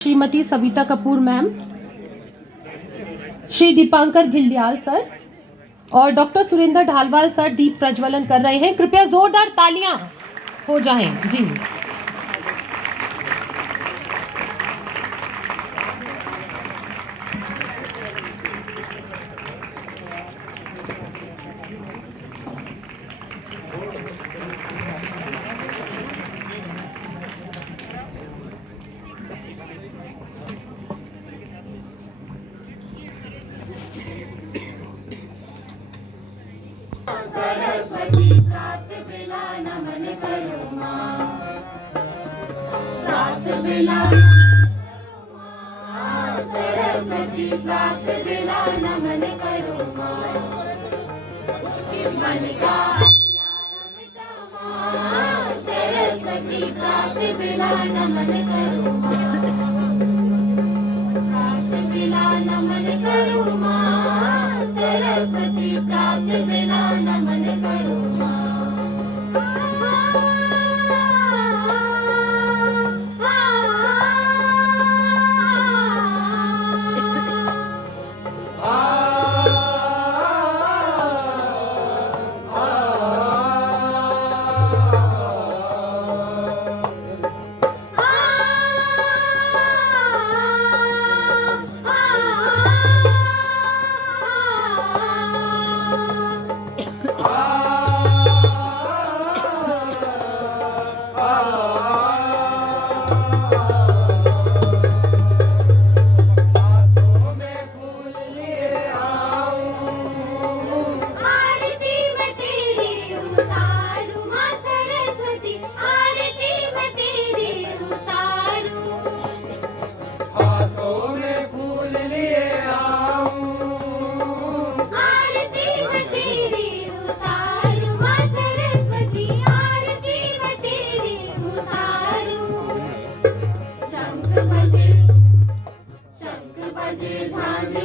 Shrimati Savita Kapoor ma'am, Shri Dipankar Ghildiyal sir और doctor Surendra ढालवाल sir दीप प्रज्वलन कर रहे हैं। कृपया जोरदार तालियां हो जाएं जी। सरस्वती प्रात बेला नमन करो मां, प्रात बेला सरस्वती प्रात बेला नमन करो मां, मन का मिटा मां, सरस्वती प्रात बेला नमन करो मां, प्रात बेला नमन करो मां, सरस्वती प्रात बेला नमन करो मां।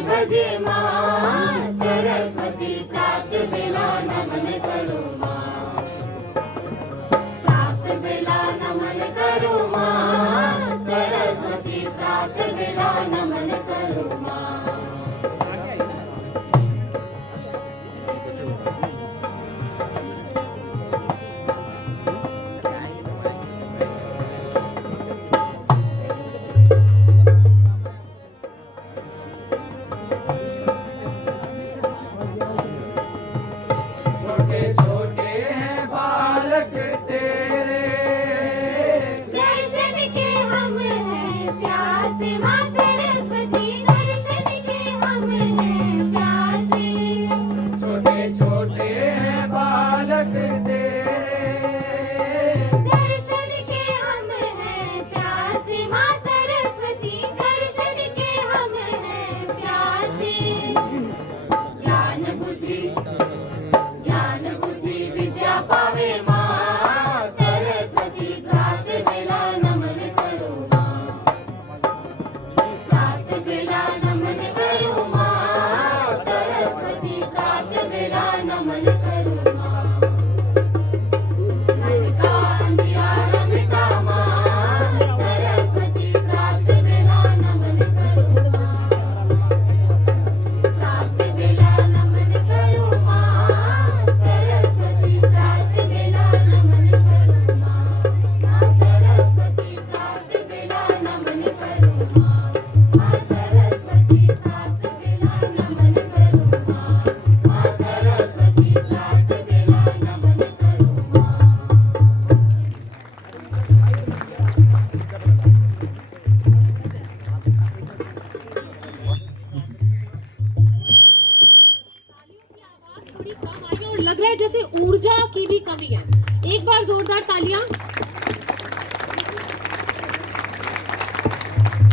बजे मां, सरस्वती प्रात बेला नमन करो मां, प्रात बेला नमन करो मां, सरस्वती प्रात बेला नमन करो मां। लग रहा है जैसे ऊर्जा की भी कमी है। एक बार जोरदार तालियां।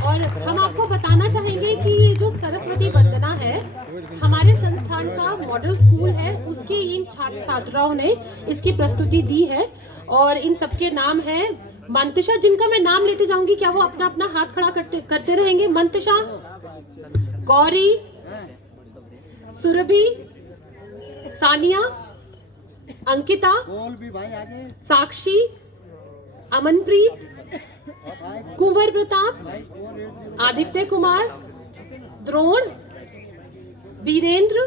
और हम आपको बताना चाहेंगे कि ये जो सरस्वती वंदना है हमारे संस्थान का मॉडल स्कूल है, उसके इन छात्राओं ने इसकी प्रस्तुति दी है और इन सबके नाम है मंतशा, जिनका मैं नाम लेते जाऊंगी। क्या वो अपना अपना हाथ खड़ा करते रहेंगे? मंतशा, गौरी, सुरभि, सानिया, अंकिता, बोल भी भाई आगे। साक्षी, अमनप्रीत, कुंवर प्रताप, आदित्य कुमार, द्रोण, वीरेंद्र,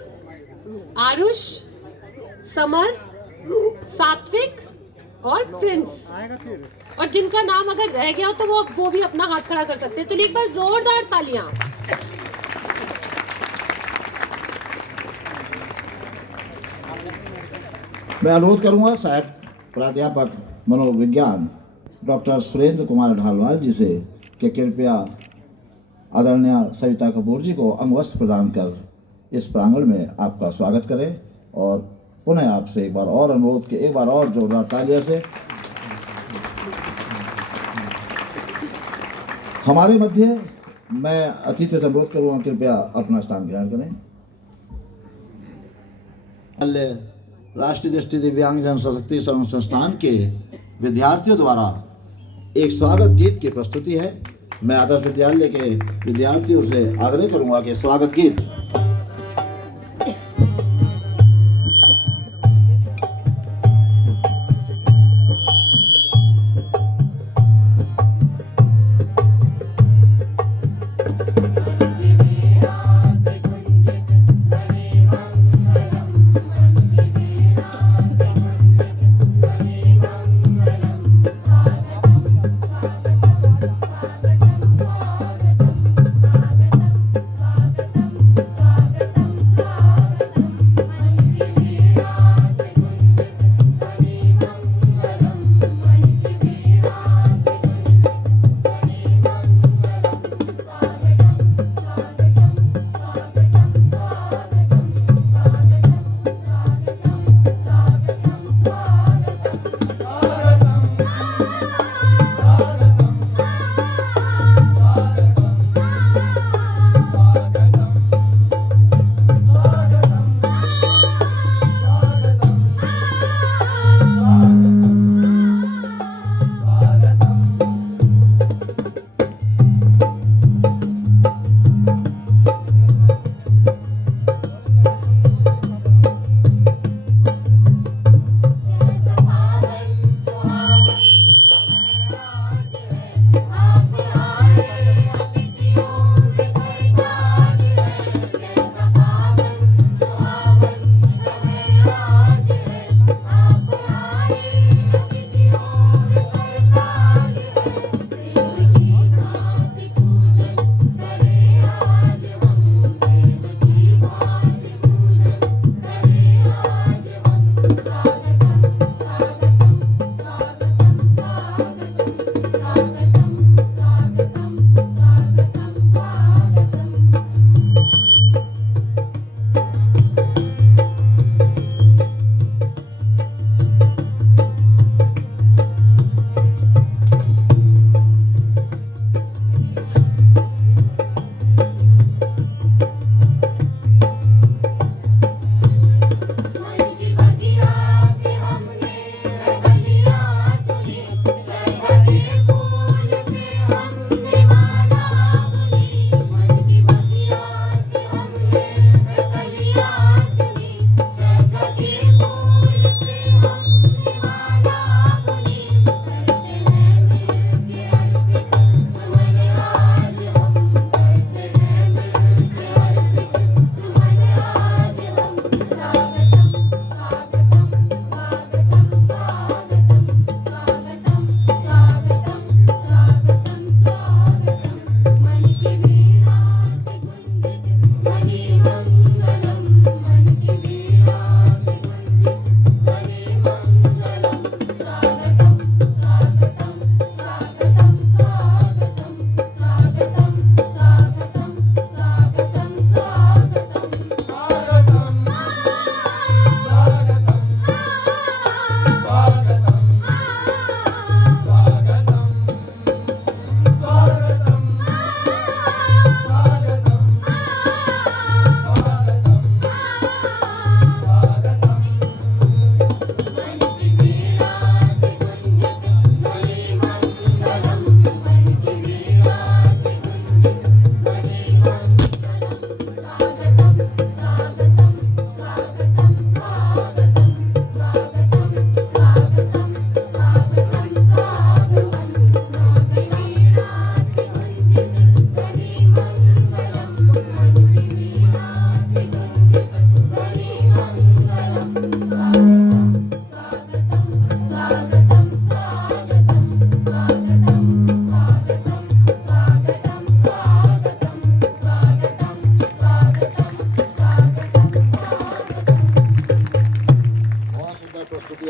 आरुष, समर, सात्विक और प्रिंस। आएगा फिर। और जिनका नाम अगर रह गया हो तो वो भी अपना हाथ खड़ा कर सकते हैं। चलिए एक बार जोरदार तालियां। मैं अनुरोध करूंगा सहायक प्राध्यापक मनोविज्ञान डॉक्टर सुरेंद्र कुमार ढालवाल जी से कि कृपया आदरणीय सविता कपूर जी को अंगवस्त्र प्रदान कर इस प्रांगण में आपका स्वागत करें और पुनः आपसे एक बार और अनुरोध कि एक बार और जोरदार तालियों से हमारे मध्य मैं अतिथि से अनुरोध करूंगा कृपया अपना स्थान ग्रहण करें। राष्ट्रीय दृष्टि दिव्यांगजन सशक्तिकरण संस्थान के विद्यार्थियों द्वारा एक स्वागत गीत की प्रस्तुति है। मैं आदर्श विद्यालय के विद्यार्थियों से आग्रह करूंगा कि स्वागत गीत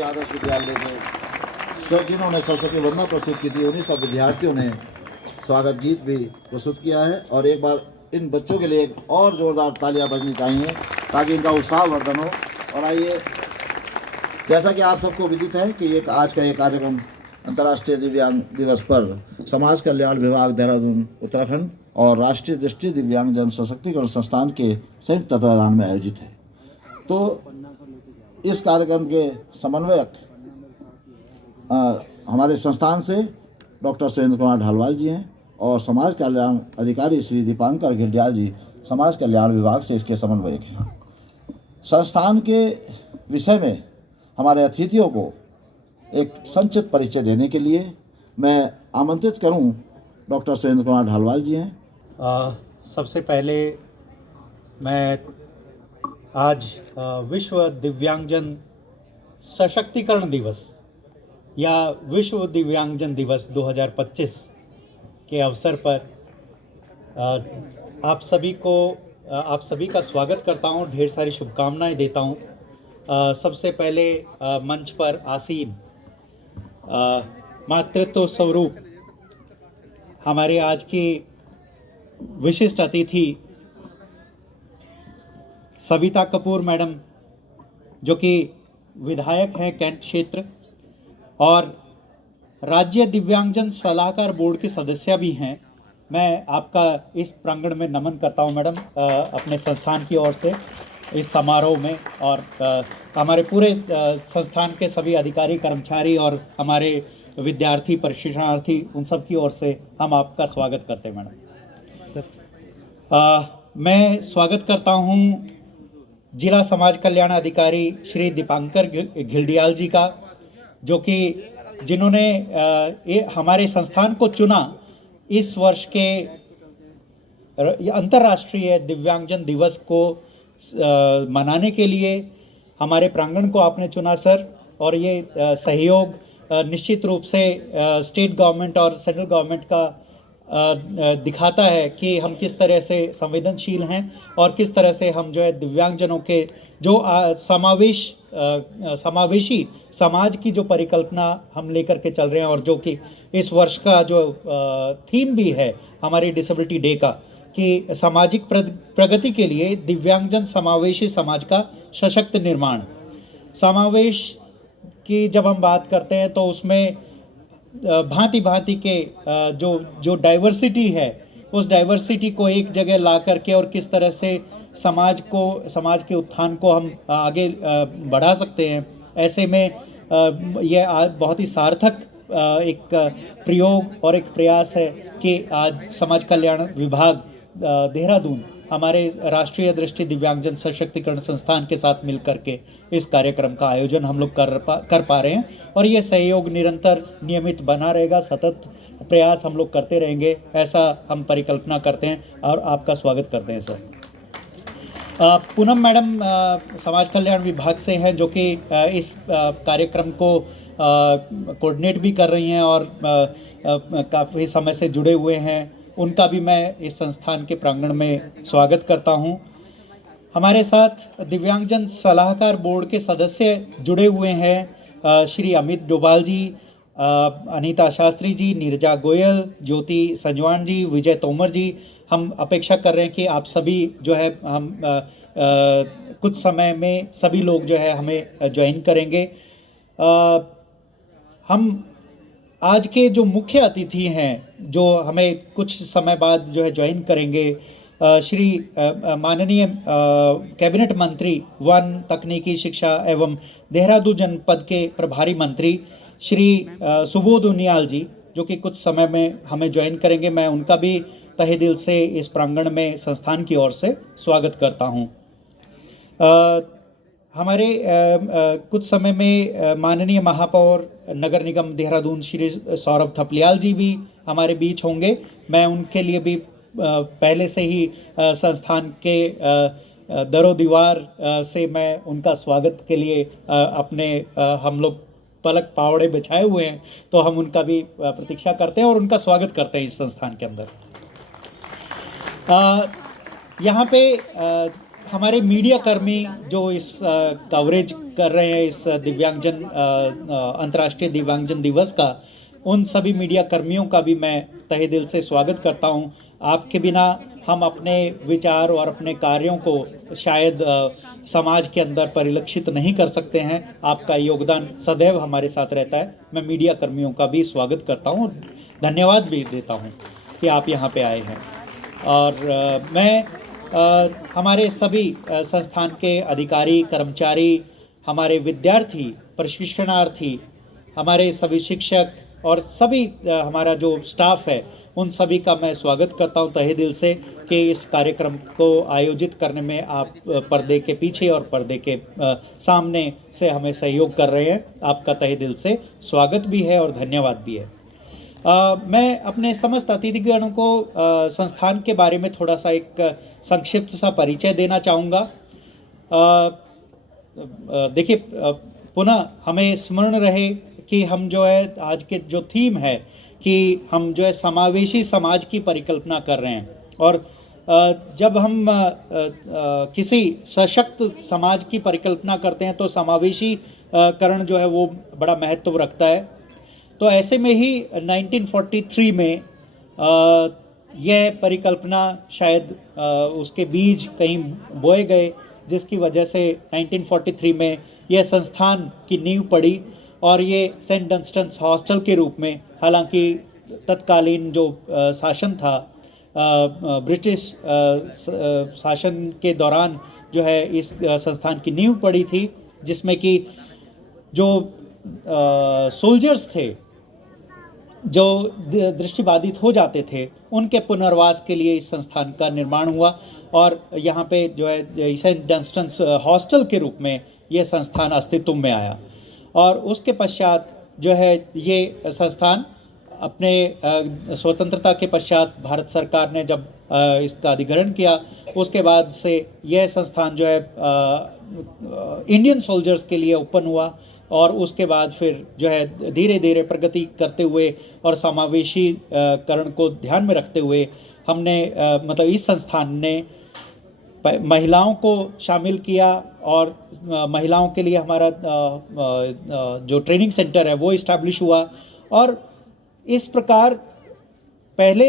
आदर्श विद्यालय के सब जिन्होंने सरस्वती वंदना प्रस्तुत की थी, उन्हीं सब विद्यार्थियों ने स्वागत गीत भी प्रस्तुत किया है। और एक बार इन बच्चों के लिए एक और जोरदार तालियां बजनी चाहिए ताकि इनका उत्साह वर्धन हो। और आइए, जैसा कि आप सबको विदित है कि एक आज का ये कार्यक्रम अंतर्राष्ट्रीय दिव्यांग दिवस पर समाज कल्याण विभाग देहरादून उत्तराखंड और राष्ट्रीय दृष्टि दिव्यांगजन सशक्तिकरण संस्थान के संयुक्त तत्वावधान में आयोजित है। तो इस कार्यक्रम के समन्वयक हमारे संस्थान से डॉक्टर सुरेंद्र कुमार ढालवाल जी हैं और समाज कल्याण अधिकारी श्री दीपांकर घिल्डियाल जी समाज कल्याण विभाग से इसके समन्वयक हैं। संस्थान के विषय में हमारे अतिथियों को एक संक्षिप्त परिचय देने के लिए मैं आमंत्रित करूं, डॉक्टर सुरेंद्र कुमार ढालवाल जी हैं। सबसे पहले मैं आज विश्व दिव्यांगजन सशक्तिकरण दिवस या विश्व दिव्यांगजन दिवस 2025 के अवसर पर आप सभी का स्वागत करता हूं, ढेर सारी शुभकामनाएं देता हूं। सबसे पहले मंच पर आसीन मातृत्व स्वरूप हमारे आज की विशिष्ट अतिथि सविता कपूर मैडम, जो कि विधायक हैं कैंट क्षेत्र और राज्य दिव्यांगजन सलाहकार बोर्ड की सदस्य भी हैं। मैं आपका इस प्रांगण में नमन करता हूं मैडम, अपने संस्थान की ओर से इस समारोह में, और हमारे पूरे संस्थान के सभी अधिकारी कर्मचारी और हमारे विद्यार्थी प्रशिक्षणार्थी उन सब की ओर से हम आपका स्वागत करते हैं मैडम। सर, मैं स्वागत करता हूं जिला समाज कल्याण अधिकारी श्री दीपांकर घिल्डियाल जी का, जो कि जिन्होंने हमारे संस्थान को चुना इस वर्ष के अंतर्राष्ट्रीय दिव्यांगजन दिवस को मनाने के लिए। हमारे प्रांगण को आपने चुना सर, और ये सहयोग निश्चित रूप से स्टेट गवर्नमेंट और सेंट्रल गवर्नमेंट का दिखाता है कि हम किस तरह से संवेदनशील हैं और किस तरह से हम जो है दिव्यांगजनों के जो समावेशी समाज की जो परिकल्पना हम लेकर के चल रहे हैं, और जो कि इस वर्ष का जो थीम भी है हमारी डिसेबिलिटी डे का, कि सामाजिक प्रगति के लिए दिव्यांगजन समावेशी समाज का सशक्त निर्माण। समावेश की जब हम बात करते हैं तो उसमें भांति भांति के जो डाइवर्सिटी है, उस डाइवर्सिटी को एक जगह ला करके और किस तरह से समाज के उत्थान को हम आगे बढ़ा सकते हैं। ऐसे में यह बहुत ही सार्थक एक प्रयोग और एक प्रयास है कि आज समाज कल्याण विभाग देहरादून हमारे राष्ट्रीय दृष्टि दिव्यांगजन सशक्तिकरण संस्थान के साथ मिलकर के इस कार्यक्रम का आयोजन हम लोग कर पा रहे हैं, और ये सहयोग निरंतर नियमित बना रहेगा, सतत प्रयास हम लोग करते रहेंगे, ऐसा हम परिकल्पना करते हैं और आपका स्वागत करते हैं सर। पूनम मैडम समाज कल्याण विभाग से हैं, जो कि इस कार्यक्रम को कोऑर्डिनेट भी कर रही हैं और काफ़ी समय से जुड़े हुए हैं। उनका भी मैं इस संस्थान के प्रांगण में स्वागत करता हूं। हमारे साथ दिव्यांगजन सलाहकार बोर्ड के सदस्य जुड़े हुए हैं, श्री अमित डोभाल जी, अनीता शास्त्री जी, नीरजा गोयल, ज्योति संजवान जी, विजय तोमर जी। हम अपेक्षा कर रहे हैं कि आप सभी जो है हम कुछ समय में सभी लोग जो है हमें ज्वाइन करेंगे। हम आज के जो मुख्य अतिथि हैं, जो हमें कुछ समय बाद जो है ज्वाइन करेंगे, श्री माननीय कैबिनेट मंत्री वन, तकनीकी शिक्षा एवं देहरादून जनपद के प्रभारी मंत्री श्री सुबोध उनियाल जी, जो कि कुछ समय में हमें ज्वाइन करेंगे। मैं उनका भी तहे दिल से इस प्रांगण में संस्थान की ओर से स्वागत करता हूं। हमारे कुछ समय में माननीय महापौर नगर निगम देहरादून श्री सौरभ थपलियाल जी भी हमारे बीच होंगे। मैं उनके लिए भी पहले से ही संस्थान के दरो दीवार से मैं उनका स्वागत के लिए अपने हम लोग पलक पावड़े बिछाए हुए हैं, तो हम उनका भी प्रतीक्षा करते हैं और उनका स्वागत करते हैं इस संस्थान के अंदर। यहाँ पे हमारे मीडिया कर्मी जो इस कवरेज कर रहे हैं इस दिव्यांगजन अंतर्राष्ट्रीय दिव्यांगजन दिवस का, उन सभी मीडिया कर्मियों का भी मैं तहे दिल से स्वागत करता हूं। आपके बिना हम अपने विचार और अपने कार्यों को शायद समाज के अंदर परिलक्षित नहीं कर सकते हैं। आपका योगदान सदैव हमारे साथ रहता है। मैं मीडिया कर्मियों का भी स्वागत करता हूं, धन्यवाद भी देता हूं कि आप यहाँ पे आए हैं। और मैं हमारे सभी संस्थान के अधिकारी, कर्मचारी, हमारे विद्यार्थी, प्रशिक्षणार्थी, हमारे सभी शिक्षक और सभी हमारा जो स्टाफ है, उन सभी का मैं स्वागत करता हूं तहे दिल से कि इस कार्यक्रम को आयोजित करने में आप पर्दे के पीछे और पर्दे के सामने से हमें सहयोग कर रहे हैं। आपका तहे दिल से स्वागत भी है और धन्यवाद भी है। मैं अपने समस्त अतिथिगणों को संस्थान के बारे में थोड़ा सा एक संक्षिप्त सा परिचय देना चाहूँगा। देखिए, पुनः हमें स्मरण रहे कि हम जो है आज के जो थीम है कि हम जो है समावेशी समाज की परिकल्पना कर रहे हैं। और जब हम किसी सशक्त समाज की परिकल्पना करते हैं तो समावेशी करण जो है वो बड़ा महत्व रखता है। तो ऐसे में ही 1943 में यह परिकल्पना शायद उसके बीज कहीं बोए गए, जिसकी वजह से 1943 में यह संस्थान की नींव पड़ी और ये सेंट डंस्टन्स हॉस्टल के रूप में, हालांकि तत्कालीन जो शासन था ब्रिटिश शासन के दौरान जो है इस संस्थान की नींव पड़ी थी, जिसमें कि जो सोल्जर्स थे जो दृष्टिबाधित हो जाते थे, उनके पुनर्वास के लिए इस संस्थान का निर्माण हुआ और यहाँ पे जो है सेंट डंस्टन्स हॉस्टल के रूप में यह संस्थान अस्तित्व में आया। और उसके पश्चात जो है ये संस्थान अपने स्वतंत्रता के पश्चात भारत सरकार ने जब इसका अधिग्रहण किया, उसके बाद से यह संस्थान जो है इंडियन सोल्जर्स के लिए ओपन हुआ और उसके बाद फिर जो है धीरे धीरे प्रगति करते हुए और समावेशी करण को ध्यान में रखते हुए हमने मतलब इस संस्थान ने महिलाओं को शामिल किया और महिलाओं के लिए हमारा जो ट्रेनिंग सेंटर है वो इस्टेब्लिश हुआ। और इस प्रकार पहले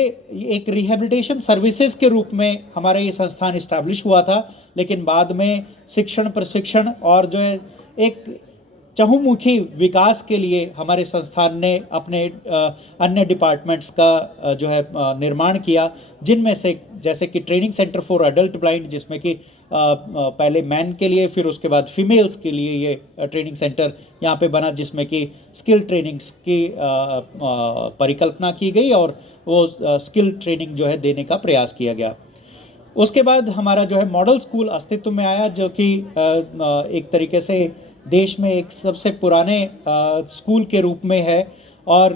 एक रिहेबिलिटेशन सर्विसेज के रूप में हमारा ये संस्थान इस्टेब्लिश हुआ था, लेकिन बाद में शिक्षण, प्रशिक्षण और जो है एक चहुमुखी विकास के लिए हमारे संस्थान ने अपने अन्य डिपार्टमेंट्स का जो है निर्माण किया, जिनमें से जैसे कि training centre for adult blind, जिसमें कि पहले मैन के लिए फिर उसके बाद फीमेल्स के लिए ये ट्रेनिंग सेंटर यहाँ पे बना, जिसमें कि स्किल ट्रेनिंग्स की परिकल्पना की गई और वो स्किल ट्रेनिंग जो है देने का प्रयास किया गया। उसके बाद हमारा जो है मॉडल स्कूल अस्तित्व में आया, जो कि एक तरीके से देश में एक सबसे पुराने स्कूल के रूप में है। और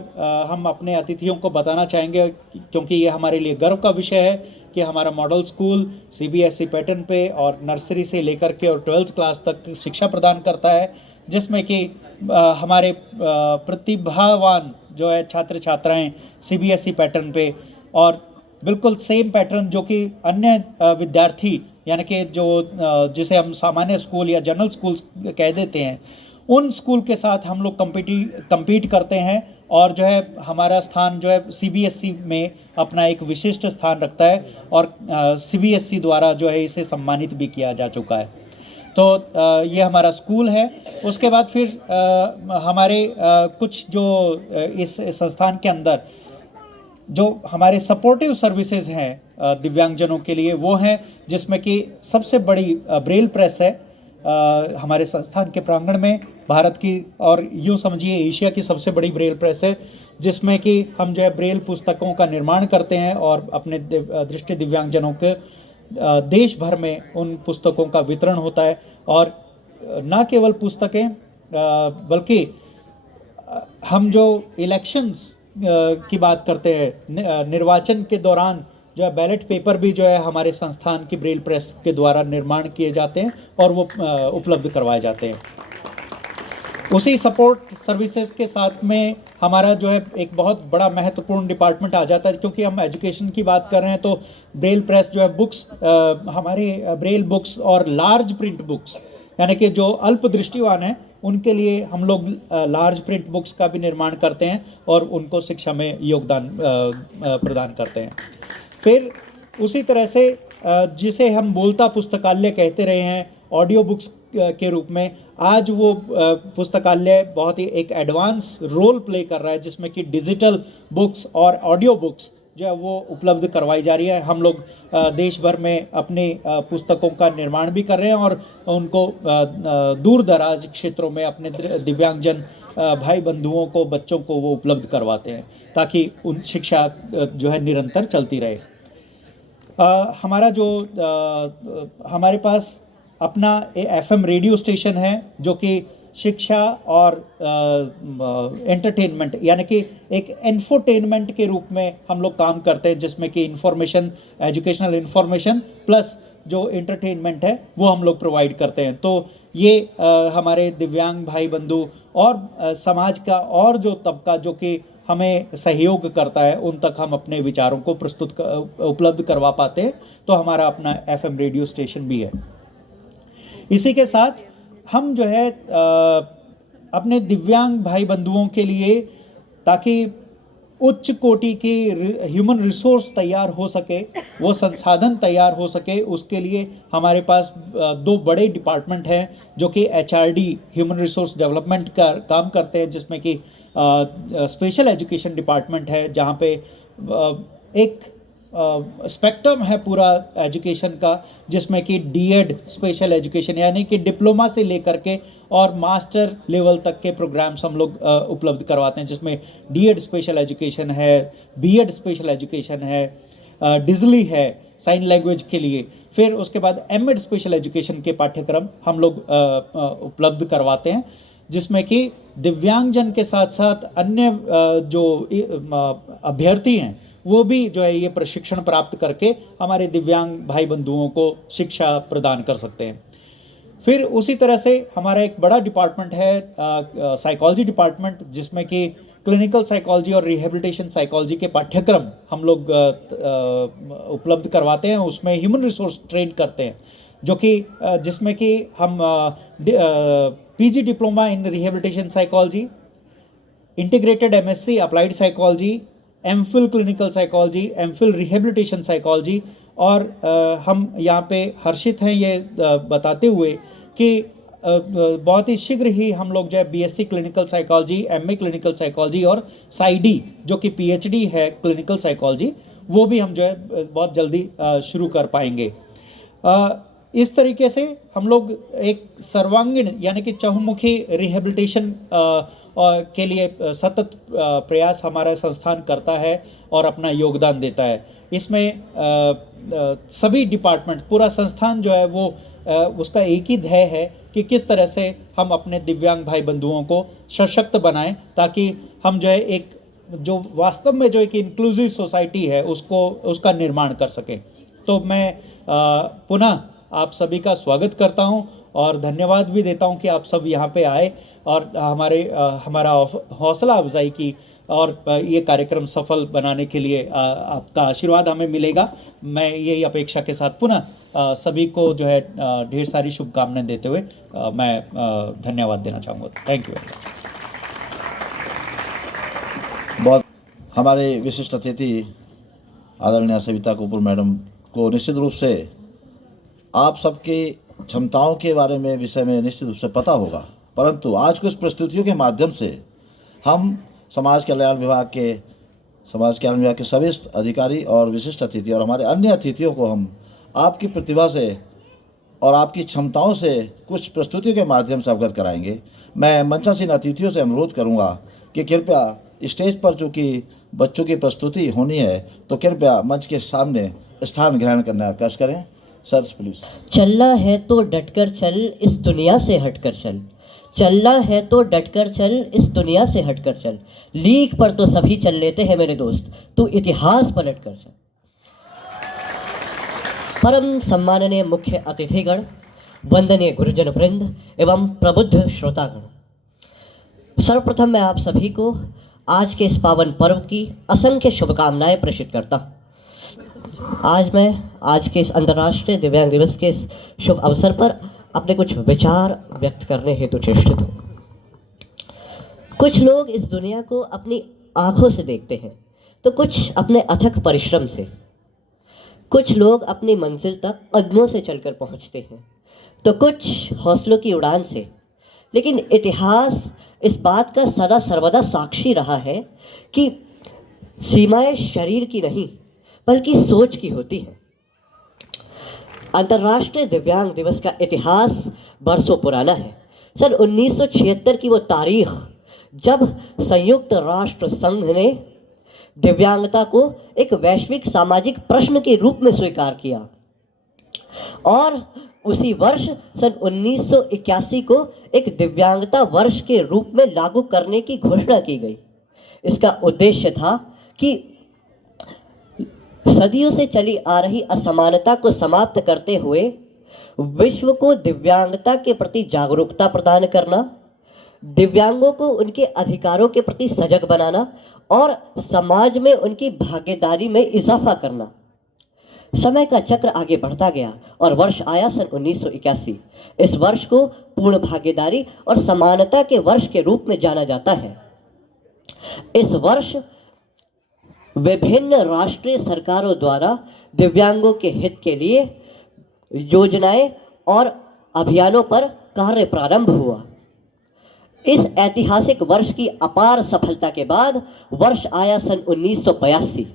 हम अपने अतिथियों को बताना चाहेंगे, क्योंकि ये हमारे लिए गर्व का विषय है कि हमारा मॉडल स्कूल CBSE पैटर्न पे और नर्सरी से लेकर के और 12th क्लास तक शिक्षा प्रदान करता है, जिसमें कि हमारे प्रतिभावान जो है छात्र छात्राएं CBSE पैटर्न पे और बिल्कुल सेम पैटर्न जो कि अन्य विद्यार्थी यानी कि जो जिसे हम सामान्य स्कूल या जनरल स्कूल कह देते हैं, उन स्कूल के साथ हम लोग कम्पीट करते हैं और जो है हमारा स्थान जो है CBSE में अपना एक विशिष्ट स्थान रखता है और CBSE द्वारा जो है इसे सम्मानित भी किया जा चुका है। तो ये हमारा स्कूल है। उसके बाद फिर हमारे कुछ जो इस संस्थान के अंदर जो हमारे सपोर्टिव सर्विसेज हैं दिव्यांगजनों के लिए, वो हैं जिसमें कि सबसे बड़ी ब्रेल प्रेस है हमारे संस्थान के प्रांगण में, भारत की और यूँ समझिए एशिया की सबसे बड़ी ब्रेल प्रेस है, जिसमें कि हम जो है ब्रेल पुस्तकों का निर्माण करते हैं और अपने दृष्टि दिव्यांगजनों के देश भर में उन पुस्तकों का वितरण होता है। और न केवल पुस्तकें बल्कि हम जो इलेक्शंस की बात करते हैं, निर्वाचन के दौरान जो है बैलेट पेपर भी जो है हमारे संस्थान की ब्रेल प्रेस के द्वारा निर्माण किए जाते हैं और वो उपलब्ध करवाए जाते हैं। उसी सपोर्ट सर्विसेज के साथ में हमारा जो है एक बहुत बड़ा महत्वपूर्ण डिपार्टमेंट आ जाता है, क्योंकि हम एजुकेशन की बात कर रहे हैं तो ब्रेल प्रेस जो है बुक्स, हमारे ब्रेल बुक्स और लार्ज प्रिंट बुक्स, यानी कि जो अल्प दृष्टिवान हैं उनके लिए हम लोग लार्ज प्रिंट बुक्स का भी निर्माण करते हैं और उनको शिक्षा में योगदान प्रदान करते हैं। फिर उसी तरह से जिसे हम बोलता पुस्तकालय कहते रहे हैं ऑडियो बुक्स के रूप में, आज वो पुस्तकालय बहुत ही एक एडवांस रोल प्ले कर रहा है, जिसमें कि डिजिटल बुक्स और ऑडियो बुक्स जो है वो उपलब्ध करवाई जा रही है। हम लोग देश भर में अपने पुस्तकों का निर्माण भी कर रहे हैं और उनको दूर दराज क्षेत्रों में अपने दिव्यांगजन भाई बंधुओं को, बच्चों को वो उपलब्ध करवाते हैं, ताकि उन शिक्षा जो है निरंतर चलती रहे। हमारा जो हमारे पास अपना FM रेडियो स्टेशन है, जो कि शिक्षा और एंटरटेनमेंट यानी कि एक इन्फोटेनमेंट के रूप में हम लोग काम करते हैं, जिसमें कि इंफॉर्मेशन, एजुकेशनल इंफॉर्मेशन प्लस जो एंटरटेनमेंट है वो हम लोग प्रोवाइड करते हैं। तो ये हमारे दिव्यांग भाई बंधु और समाज का और जो तबका जो कि हमें सहयोग करता है, उन तक हम अपने विचारों को उपलब्ध करवा पाते हैं। तो हमारा अपना FM रेडियो स्टेशन भी है। इसी के साथ हम जो है अपने दिव्यांग भाई बंधुओं के लिए, ताकि उच्च कोटि की ह्यूमन रिसोर्स तैयार हो सके, वो संसाधन तैयार हो सके, उसके लिए हमारे पास 2 बड़े डिपार्टमेंट हैं जो कि HRD ह्यूमन रिसोर्स डेवलपमेंट का काम करते हैं, जिसमें कि स्पेशल एजुकेशन डिपार्टमेंट है, जहाँ पे एक स्पेक्ट्रम है पूरा एजुकेशन का, जिसमें कि DED स्पेशल एजुकेशन यानी कि डिप्लोमा से लेकर के और मास्टर लेवल तक के प्रोग्राम्स हम लोग उपलब्ध करवाते हैं, जिसमें DED स्पेशल एजुकेशन है, BEd स्पेशल एजुकेशन है, डिजली है साइन लैंग्वेज के लिए। फिर उसके बाद MEd स्पेशल एजुकेशन के पाठ्यक्रम हम लोग उपलब्ध करवाते हैं, जिसमें कि दिव्यांगजन के साथ साथ अन्य जो अभ्यर्थी हैं वो भी जो है ये प्रशिक्षण प्राप्त करके हमारे दिव्यांग भाई बंधुओं को शिक्षा प्रदान कर सकते हैं। फिर उसी तरह से हमारा एक बड़ा डिपार्टमेंट है साइकोलॉजी डिपार्टमेंट, जिसमें कि क्लिनिकल साइकोलॉजी और रिहेबिलिटेशन साइकोलॉजी के पाठ्यक्रम हम लोग उपलब्ध करवाते हैं। उसमें ह्यूमन रिसोर्स ट्रेन करते हैं, जो कि जिसमें कि हम PG diploma in rehabilitation psychology, integrated MSc applied psychology, MPhil clinical psychology, MPhil rehabilitation psychology, और हम यहाँ पे हर्षित हैं ये बताते हुए कि बहुत ही शीघ्र ही हम लोग जो है BSc clinical psychology, MA clinical psychology और PsyD जो कि PhD है क्लिनिकल साइकोलॉजी, वो भी हम जो है बहुत जल्दी शुरू कर पाएंगे। इस तरीके से हम लोग एक सर्वांगीण यानी कि चहुमुखी रिहेबिलिटेशन के लिए सतत प्रयास हमारा संस्थान करता है और अपना योगदान देता है। इसमें सभी डिपार्टमेंट, पूरा संस्थान जो है वो उसका एक ही ध्येय है कि किस तरह से हम अपने दिव्यांग भाई बंधुओं को सशक्त बनाएं, ताकि हम जो है एक जो वास्तव में जो एक इंक्लूसिव सोसाइटी है उसका निर्माण कर सकें। तो मैं पुनः आप सभी का स्वागत करता हूं और धन्यवाद भी देता हूं कि आप सब यहां पे आए और हमारा हौसला अफजाई की, और ये कार्यक्रम सफल बनाने के लिए आपका आशीर्वाद हमें मिलेगा। मैं यही अपेक्षा के साथ पुनः सभी को जो है ढेर सारी शुभकामनाएं देते हुए मैं धन्यवाद देना चाहूँगा। Thank you. बहुत हमारे विशिष्ट अतिथि आदरणीय सविता कपूर मैडम को निश्चित रूप से आप सबकी क्षमताओं के बारे में विषय में निश्चित रूप से पता होगा, परंतु आज कुछ प्रस्तुतियों के माध्यम से हम समाज कल्याण विभाग के सभी अधिकारी और विशिष्ट अतिथि और हमारे अन्य अतिथियों को हम आपकी प्रतिभा से और आपकी क्षमताओं से कुछ प्रस्तुतियों के माध्यम से अवगत कराएंगे। मैं मंचासीन अतिथियों से अनुरोध करूंगा कि कृपया स्टेज पर चूँकि बच्चों की प्रस्तुति होनी है तो कृपया मंच के सामने स्थान ग्रहण करना कष्ट करें। Sir please. चलना है तो डटकर चल, इस दुनिया से हटकर चल। चलना है तो डटकर चल, इस दुनिया से हटकर चल। लीक पर तो सभी चल लेते हैं मेरे दोस्त, तू इतिहास पलट कर चल। परम सम्माननीय मुख्य अतिथिगण, वंदनीय गुरुजन वृंद एवं प्रबुद्ध श्रोतागण, सर्वप्रथम मैं आप सभी को आज के इस पावन पर्व की असंख्य शुभकामनाएं प्रेषित करता हूँ। आज के इस अंतर्राष्ट्रीय दिव्यांग दिवस के इस शुभ अवसर पर अपने कुछ विचार व्यक्त करने हेतु चेष्टित हूँ। कुछ लोग इस दुनिया को अपनी आंखों से देखते हैं, तो कुछ अपने अथक परिश्रम से, कुछ लोग अपनी मंजिल तक कदमों से चलकर पहुंचते हैं, तो कुछ हौसलों की उड़ान से। लेकिन इतिहास इस बात का सदा सर्वदा साक्षी रहा है कि सीमाएं शरीर की नहीं बल्कि सोच की होती हैं। अंतर्राष्ट्रीय दिव्यांग दिवस का इतिहास बरसों पुराना है। सन 1976 की वो तारीख जब संयुक्त राष्ट्र संघ ने दिव्यांगता को एक वैश्विक सामाजिक प्रश्न के रूप में स्वीकार किया और उसी वर्ष सन 1981 को एक दिव्यांगता वर्ष के रूप में लागू करने की घोषणा की गई। इसका उद्देश्य था कि सदियों से चली आ रही असमानता को समाप्त करते हुए विश्व को दिव्यांगता के प्रति जागरूकता प्रदान करना, दिव्यांगों को उनके अधिकारों के प्रति सजग बनाना और समाज में उनकी भागीदारी में इजाफा करना। समय का चक्र आगे बढ़ता गया और वर्ष आया सन 1981। इस वर्ष को पूर्ण भागीदारी और समानता के वर्ष के रूप में जाना जाता है। इस वर्ष विभिन्न राष्ट्रीय सरकारों द्वारा दिव्यांगों के हित के लिए योजनाएं और अभियानों पर कार्य प्रारंभ हुआ। इस ऐतिहासिक वर्ष की अपार सफलता के बाद वर्ष आया सन 1982।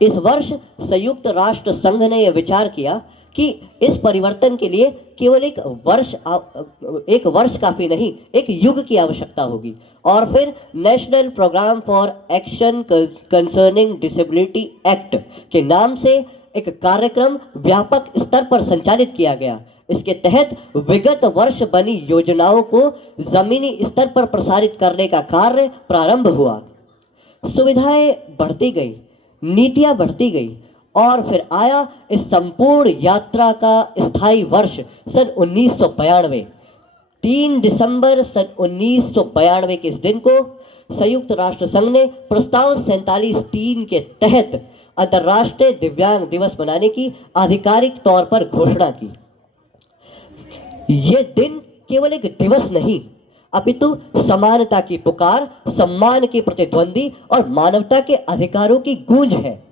इस वर्ष संयुक्त राष्ट्र संघ ने यह विचार किया कि इस परिवर्तन के लिए केवल एक वर्ष काफ़ी नहीं, एक युग की आवश्यकता होगी। और फिर national programme for action concerning disability act के नाम से एक कार्यक्रम व्यापक स्तर पर संचालित किया गया। इसके तहत विगत वर्ष बनी योजनाओं को जमीनी स्तर पर प्रसारित करने का कार्य प्रारंभ हुआ। सुविधाएं बढ़ती गई, नीतियां बढ़ती गई और फिर आया इस संपूर्ण यात्रा का स्थायी वर्ष सन 1992। 3 दिसंबर सन 1992 के इस दिन को संयुक्त राष्ट्र संघ ने प्रस्ताव 47(3) के तहत अंतर्राष्ट्रीय दिव्यांग दिवस मनाने की आधिकारिक तौर पर घोषणा की। ये दिन केवल एक दिवस नहीं अपितु समानता की पुकार, सम्मान की प्रतिद्वंदी और मानवता के अधिकारों की गूंज है।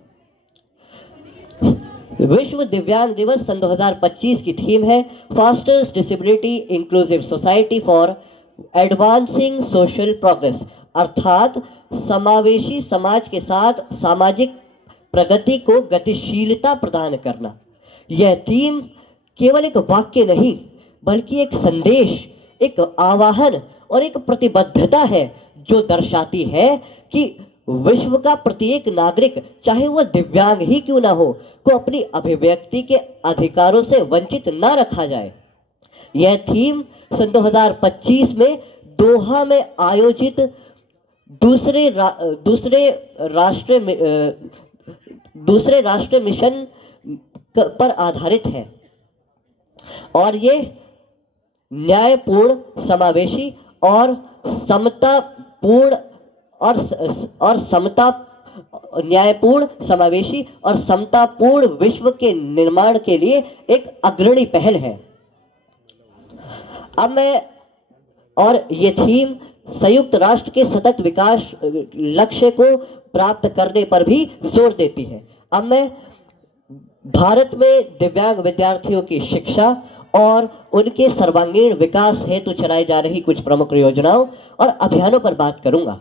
विश्व दिव्यांग दिवस सन 2025 की थीम है fosters disability inclusive society for advancing social progress, अर्थात समावेशी समाज के साथ सामाजिक प्रगति को गतिशीलता प्रदान करना। यह थीम केवल एक वाक्य नहीं बल्कि एक संदेश, एक आवाहन और एक प्रतिबद्धता है जो दर्शाती है कि विश्व का प्रत्येक नागरिक, चाहे वह दिव्यांग ही क्यों ना हो, को अपनी अभिव्यक्ति के अधिकारों से वंचित न रखा जाए। यह थीम सन 2025 में दोहा में आयोजित दूसरे राष्ट्रीय मिशन पर आधारित है और ये न्यायपूर्ण, समावेशी और समतापूर्ण विश्व के निर्माण के लिए एक अग्रणी पहल है। और ये थीम संयुक्त राष्ट्र के सतत विकास लक्ष्य को प्राप्त करने पर भी जोर देती है। अब मैं भारत में दिव्यांग विद्यार्थियों की शिक्षा और उनके सर्वांगीण विकास हेतु चलाई जा रही कुछ प्रमुख योजनाओं और अभियानों पर बात करूंगा।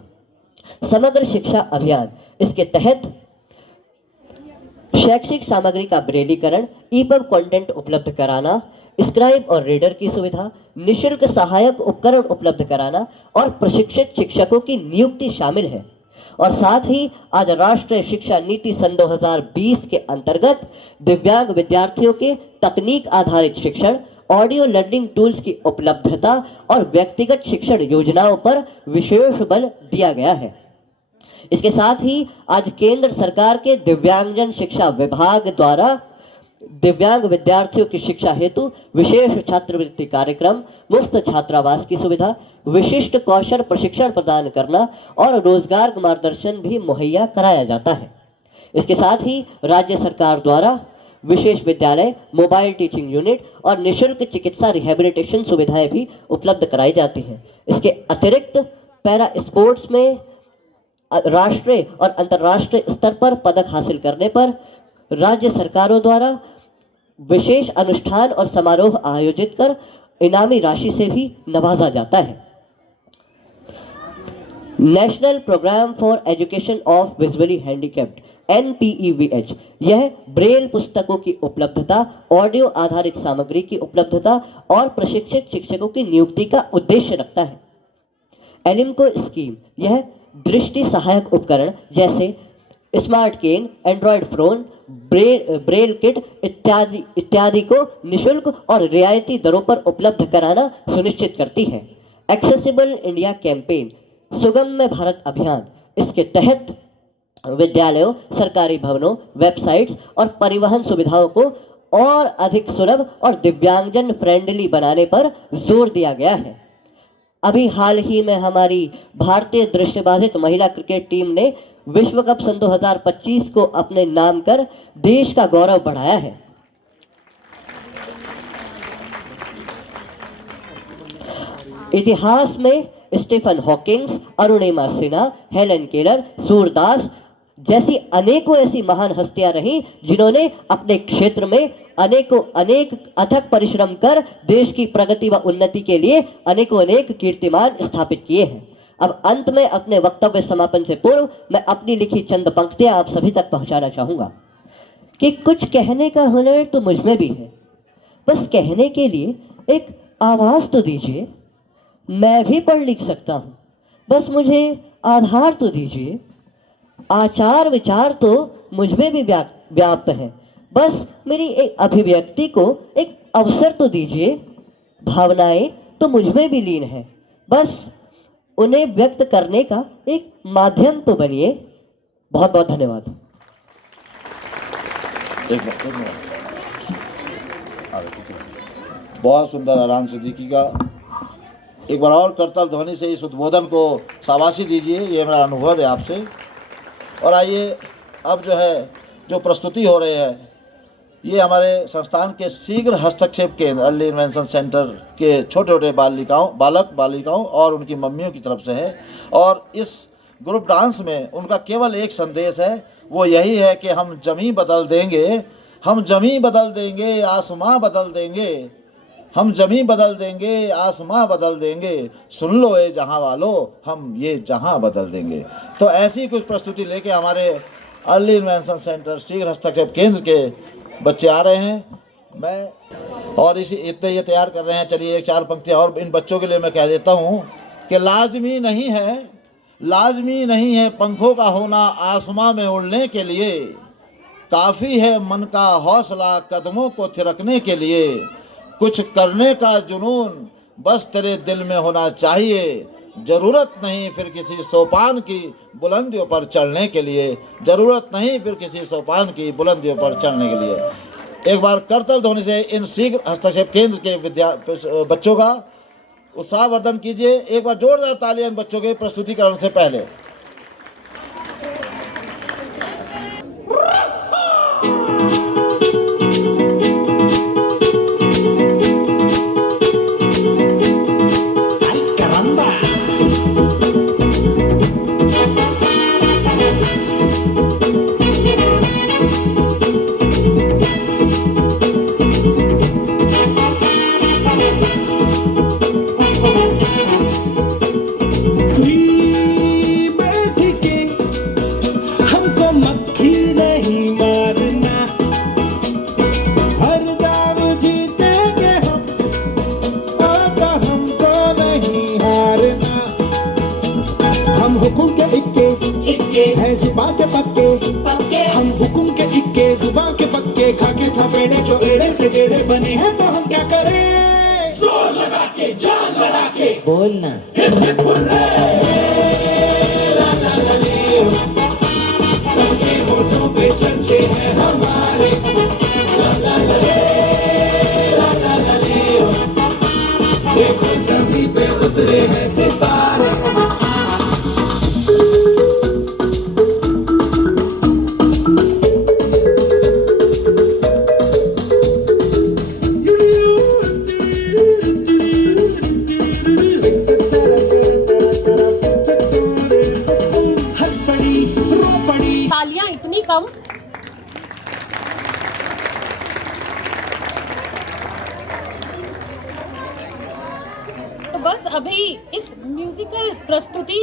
समग्र शिक्षा अभियान, इसके तहत शैक्षिक सामग्री का ब्रेलीकरण, ईपब कंटेंट उपलब्ध कराना, स्क्राइब और रीडर की सुविधा, निःशुल्क सहायक उपकरण उपलब्ध कराना और प्रशिक्षित शिक्षकों की नियुक्ति शामिल है। और साथ ही आज राष्ट्रीय शिक्षा नीति सन 2020 के अंतर्गत दिव्यांग विद्यार्थियों के तकनीक आधारित शिक्षण, ऑडियो लर्निंग टूल्स की उपलब्धता और व्यक्तिगत शिक्षण योजनाओं पर विशेष बल दिया गया है। इसके साथ ही आज केंद्र सरकार के दिव्यांगजन शिक्षा विभाग द्वारा दिव्यांग विद्यार्थियों की शिक्षा हेतु विशेष छात्रवृत्ति कार्यक्रम, मुफ्त छात्रावास की सुविधा, विशिष्ट कौशल प्रशिक्षण प्रदान करना और रोजगार मार्गदर्शन भी मुहैया कराया जाता है। इसके साथ ही राज्य सरकार द्वारा विशेष विद्यालय, मोबाइल टीचिंग यूनिट और निःशुल्क चिकित्सा रिहैबिलिटेशन सुविधाएं भी उपलब्ध कराई जाती हैं। इसके अतिरिक्त पैरा स्पोर्ट्स में राष्ट्रीय और अंतर्राष्ट्रीय स्तर पर पदक हासिल करने पर राज्य सरकारों द्वारा विशेष अनुष्ठान और समारोह आयोजित कर इनामी राशि से भी नवाजा जाता है। National programme for education of visually handicapped NPEVH, यह ब्रेल पुस्तकों की उपलब्धता, ऑडियो आधारित सामग्री की उपलब्धता और प्रशिक्षित शिक्षकों की नियुक्ति का उद्देश्य रखता है। एलिमको स्कीम, यह दृष्टि सहायक उपकरण जैसे smart cane, Android phone, Braille kit इत्यादि को निःशुल्क और रियायती दरों पर उपलब्ध कराना सुनिश्चित करती है। एक्सेसिबल इंडिया कैंपेन, सुगम्य भारत अभियान, इसके तहत विद्यालयों, सरकारी भवनों, वेबसाइट्स और परिवहन सुविधाओं को और अधिक सुलभ और दिव्यांगजन फ्रेंडली बनाने पर जोर दिया गया है। अभी हाल ही में हमारी भारतीय दृष्टिबाधित महिला क्रिकेट टीम ने विश्व कप सन 2025 को अपने नाम कर देश का गौरव बढ़ाया है। इतिहास में Stephen Hawkings, Arunima Sinha, Helen Keller, Surdas जैसी अनेकों ऐसी महान हस्तियां रहीं जिन्होंने अपने क्षेत्र में अनेक अथक परिश्रम कर देश की प्रगति व उन्नति के लिए अनेक कीर्तिमान स्थापित किए हैं। अब अंत में अपने वक्तव्य समापन से पूर्व मैं अपनी लिखी चंद पंक्तियां आप सभी तक पहुंचाना चाहूंगा कि कुछ कहने का हुनर तो मुझ में भी है, बस कहने के लिए एक आवाज तो दीजिए। मैं भी पढ़ लिख सकता हूँ, बस मुझे आधार तो दीजिए। आचार विचार तो मुझ में भी व्याप्त है, बस मेरी एक अभिव्यक्ति को एक अवसर तो दीजिए। भावनाएं तो मुझ में भी लीन है, बस उन्हें व्यक्त करने का एक माध्यम तो बनिए। बहुत बहुत धन्यवाद। बहुत सुंदर आराम सिद्दीकी का। एक बार और करताल ध्वनि से इस उद्बोधन को शाबाशी दीजिए, ये मेरा अनुभव है आपसे। और आइए अब जो प्रस्तुति हो रही है ये हमारे संस्थान के शीघ्र हस्तक्षेप केंद्र अर्ली इन्वेंशन सेंटर के छोटे छोटे बालक बालिकाओं और उनकी मम्मियों की तरफ से है। और इस ग्रुप डांस में उनका केवल एक संदेश है, वो यही है कि हम जमी बदल देंगे, हम जमी बदल देंगे, आसमां बदल देंगे, हम जमी बदल देंगे, आसमां बदल देंगे, सुन लो ये जहां वालों, हम ये जहां बदल देंगे। तो ऐसी कुछ प्रस्तुति लेके हमारे अर्ली इन्वेंशन सेंटर शीघ्र हस्तक्षेप केंद्र के बच्चे आ रहे हैं। मैं और इतने ये तैयार कर रहे हैं। चलिए एक चार पंक्तियाँ और इन बच्चों के लिए मैं कह देता हूँ कि लाजमी नहीं है पंखों का होना आसमां में उड़ने के लिए, काफ़ी है मन का हौसला कदमों को थिरकने के लिए, कुछ करने का जुनून बस तेरे दिल में होना चाहिए, ज़रूरत नहीं फिर किसी सोपान की बुलंदियों पर चढ़ने के लिए, ज़रूरत नहीं फिर किसी सोपान की बुलंदियों पर चढ़ने के लिए। एक बार करतल ध्वनि से इन शीघ्र हस्तक्षेप केंद्र के बच्चों का उत्साहवर्धन कीजिए। एक बार जोरदार तालियां इन बच्चों के प्रस्तुतिकरण से पहले। हम हुकुम के इक्के जुबान के पक्के खाके थपेड़े जो एड़े से टेढ़े बने हैं तो हम क्या करें? जोर लगा के जान लड़ा के बोलना हिप हिप हुर्रे, ला ला ला ले, सबके होठों पे चर्चे हैं हमारे, ला ला वेलकम। तो बस अभी इस म्यूजिकल प्रस्तुति,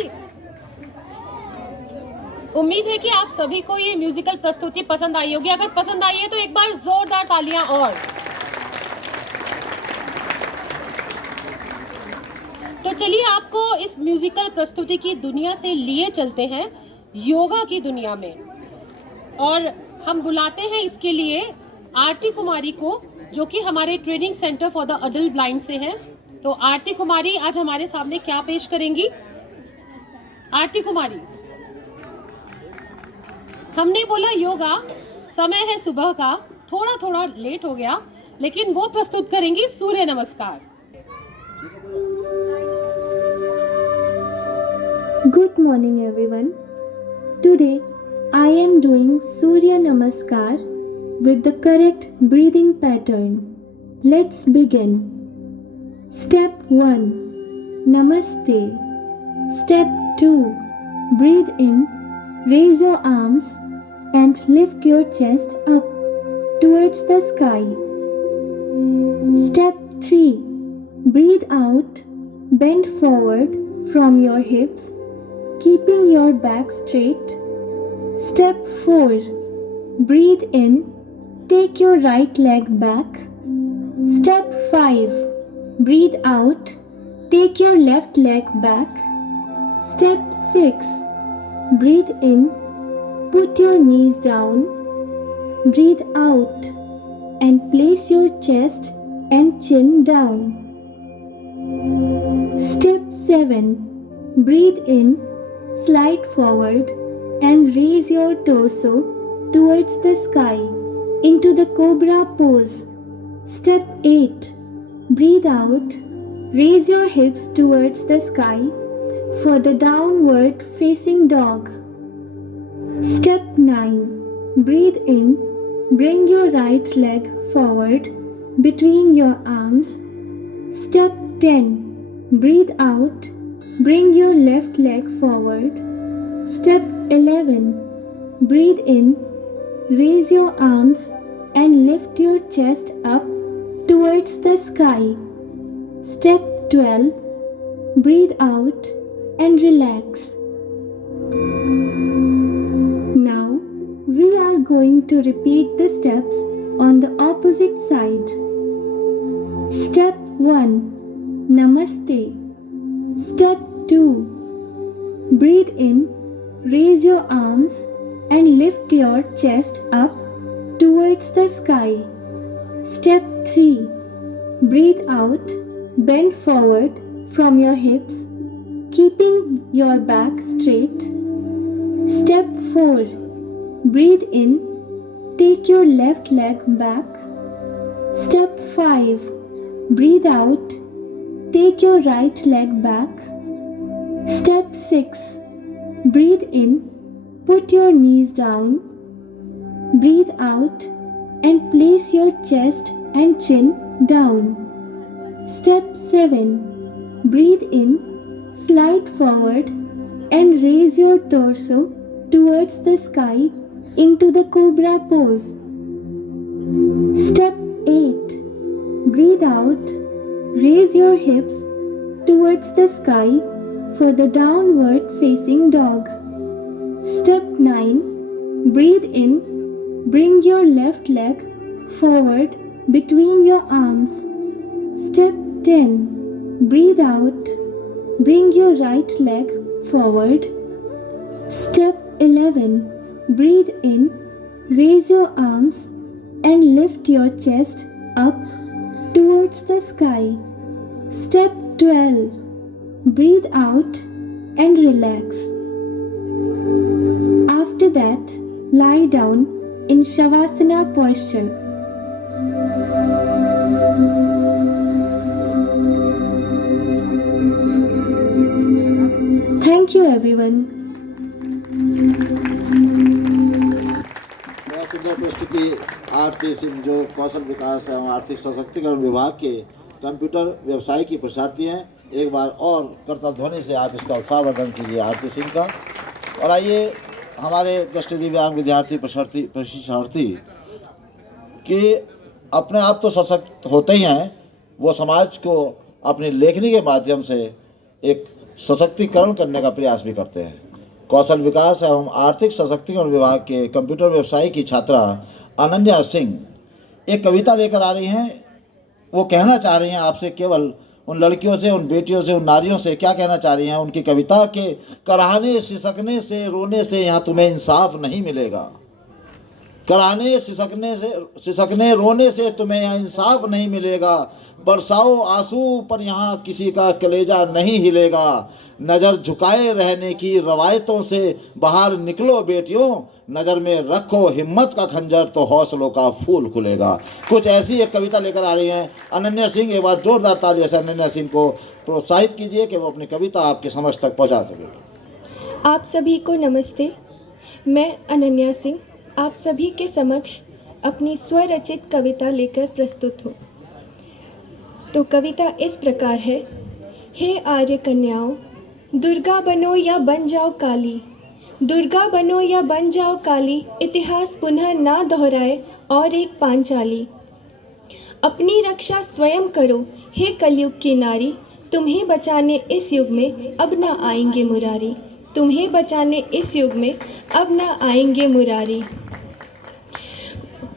उम्मीद है कि आप सभी को ये म्यूजिकल प्रस्तुति पसंद आई होगी। अगर पसंद आई है तो एक बार जोरदार तालियां। और तो चलिए आपको इस म्यूजिकल प्रस्तुति की दुनिया से लिए चलते हैं योगा की दुनिया में, और हम बुलाते हैं इसके लिए आरती कुमारी को, जो कि हमारे training centre for the adult blind से हैं। तो आरती कुमारी आज हमारे सामने क्या पेश करेंगी? आरती कुमारी, हमने बोला योगा, समय है सुबह का, थोड़ा थोड़ा लेट हो गया, लेकिन वो प्रस्तुत करेंगी सूर्य नमस्कार। Good morning everyone. Today I am doing Surya Namaskar with the correct breathing pattern. Let's begin. Step 1. Namaste. Step 2. Breathe in, raise your arms and lift your chest up towards the sky. Step 3. Breathe out, bend forward from your hips, keeping your back straight. Step 4. Breathe in, take your right leg back. Step 5. Breathe out, take your left leg back. Step 6. Breathe in, put your knees down. Breathe out and place your chest and chin down. Step 7. Breathe in, slide forward and raise your torso towards the sky into the cobra pose. Step 8. Breathe out, raise your hips towards the sky for the downward facing dog. Step 9. Breathe in, bring your right leg forward between your arms. Step 10. Breathe out, bring your left leg forward. Step 11. Breathe in, raise your arms and lift your chest up towards the sky. Step 12. Breathe out and relax. Now we are going to repeat the steps on the opposite side. Step 1. Namaste. Step 2. Breathe in, raise your arms and lift your chest up towards the sky. Step 3. Breathe out, bend forward from your hips, keeping your back straight. Step 4. Breathe in, take your left leg back. Step 5. Breathe out, take your right leg back. Step 6. Breathe in, put your knees down. Breathe out and place your chest and chin down. Step 7. Breathe in, slide forward and raise your torso towards the sky into the cobra pose. Step 8. Breathe out, raise your hips towards the sky for the downward facing dog. Step 9. Breathe in, bring your left leg forward between your arms. Step 10. Breathe out, bring your right leg forward. Step 11. Breathe in, raise your arms and lift your chest up towards the sky. Step 12. Breathe out and relax. After that, lie down in Shavasana posture. Thank you everyone. बहुत सुंदर प्रस्तुति आरती सिंह, जो कौशल विकास एवं आर्थिक सशक्तिकरण विभाग के computer व्यवसाय की प्रशिक्षार्थी हैं। एक बार और करता ध्वनि से आप इसका उत्साहवर्धन कीजिए आरती सिंह का। और आइए हमारे दृष्टि दिव्यांग विद्यार्थी प्रशिक्षणार्थी कि अपने आप तो सशक्त होते ही हैं, वो समाज को अपनी लेखनी के माध्यम से एक सशक्तिकरण करने का प्रयास भी करते हैं। कौशल विकास एवं आर्थिक सशक्तिकरण विभाग के कंप्यूटर व्यवसाय की छात्रा अनन्या सिंह एक कविता लेकर आ रही हैं। वो कहना चाह रही हैं आपसे, केवल उन लड़कियों से, उन बेटियों से, उन नारियों से क्या कहना चाह रही हैं। उनकी कविता के कराहने सिसकने से रोने से यहाँ तुम्हें इंसाफ नहीं मिलेगा। कराहने सिसकने रोने से तुम्हें यहाँ इंसाफ नहीं मिलेगा। बरसाओ आंसू पर यहाँ किसी का कलेजा नहीं हिलेगा। नज़र झुकाए रहने की रवायतों से बाहर निकलो बेटियों। नज़र में रखो हिम्मत का खंजर तो हौसलों का फूल खुलेगा। कुछ ऐसी एक कविता लेकर आ रही हैं अनन्या सिंह। एक बार जोरदार तालियों से अनन्या सिंह को प्रोत्साहित कीजिए कि वो अपनी कविता आपके समझ तक पहुंचा सके। आप सभी को नमस्ते। मैं अनन्या सिंह आप सभी के समक्ष अपनी स्वरचित कविता लेकर प्रस्तुत हूँ। तो कविता इस प्रकार है। हे आर्य कन्याओं, दुर्गा बनो या बन जाओ काली, दुर्गा बनो या बन जाओ काली, इतिहास पुनः ना दोहराए और एक पांचाली। अपनी रक्षा स्वयं करो हे कलयुग की नारी, तुम्हें बचाने इस युग में अब ना आएंगे मुरारी, तुम्हें बचाने इस युग में अब ना आएंगे मुरारी।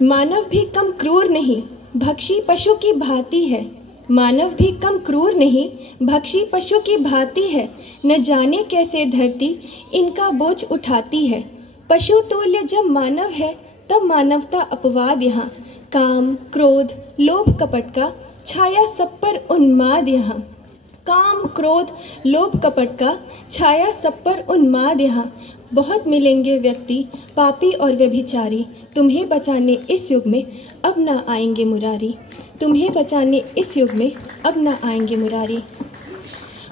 मानव भी कम क्रूर नहीं, भक्षी पशु की भांति है, मानव भी कम क्रूर नहीं, भक्षी पशु की भांति है। न जाने कैसे धरती इनका बोझ उठाती है। पशु तुल्य जब मानव है तब मानवता अपवाद यहाँ। काम क्रोध लोभ कपट का छाया सब पर उन्माद यहाँ। काम क्रोध लोभ कपट का छाया सब पर उन्माद यहाँ। बहुत मिलेंगे व्यक्ति पापी और व्यभिचारी, तुम्हें बचाने इस युग में अब ना आएंगे मुरारी, तुम्हें बचाने इस युग में अब ना आएंगे मुरारी।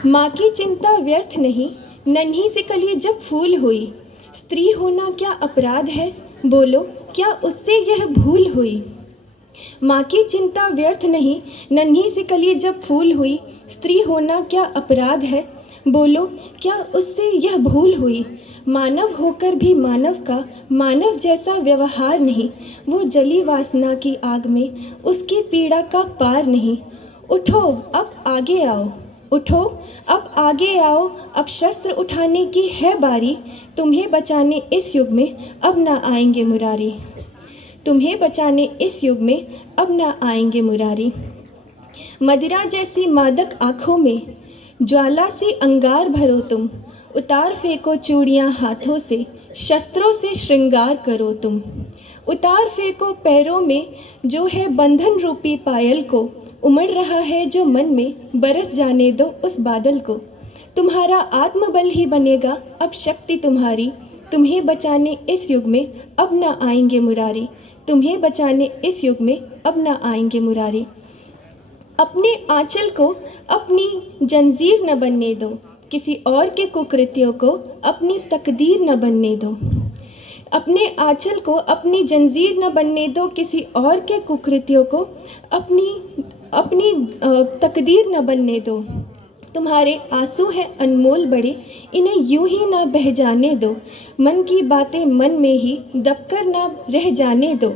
माँ की चिंता व्यर्थ नहीं, नन्ही सी कली जब फूल हुई। स्त्री होना क्या अपराध है, बोलो क्या उससे यह भूल हुई। माँ की चिंता व्यर्थ नहीं, नन्ही सी कली जब फूल हुई। स्त्री होना क्या अपराध है, बोलो क्या उससे यह भूल हुई। मानव होकर भी मानव का मानव जैसा व्यवहार नहीं, वो जली वासना की आग में उसकी पीड़ा का पार नहीं। उठो अब आगे आओ, उठो अब आगे आओ, अब शस्त्र उठाने की है बारी, तुम्हें बचाने इस युग में अब ना आएंगे मुरारी, तुम्हें बचाने इस युग में अब ना आएंगे मुरारी। मदिरा जैसी मादक आँखों में ज्वाला सी अंगार भरो तुम, उतार फेंको चूड़ियाँ हाथों से, शस्त्रों से श्रृंगार करो तुम। उतार फेंको पैरों में जो है बंधन रूपी पायल को, उमड़ रहा है जो मन में बरस जाने दो उस बादल को। तुम्हारा आत्मबल ही बनेगा अब शक्ति तुम्हारी, तुम्हें बचाने इस युग में अब ना आएंगे मुरारी, तुम्हें बचाने इस युग में अब ना आएंगे मुरारी। अपने आंचल को अपनी जंजीर न बनने दो, किसी और के कुकृत्यों को अपनी तकदीर न बनने दो। अपने आंचल को अपनी जंजीर न बनने दो, किसी और के कुकृत्यों को अपनी तकदीर न बनने दो। तुम्हारे आंसू हैं अनमोल बड़े, इन्हें यूं ही ना बह जाने दो। मन की बातें मन में ही दबकर ना रह जाने दो।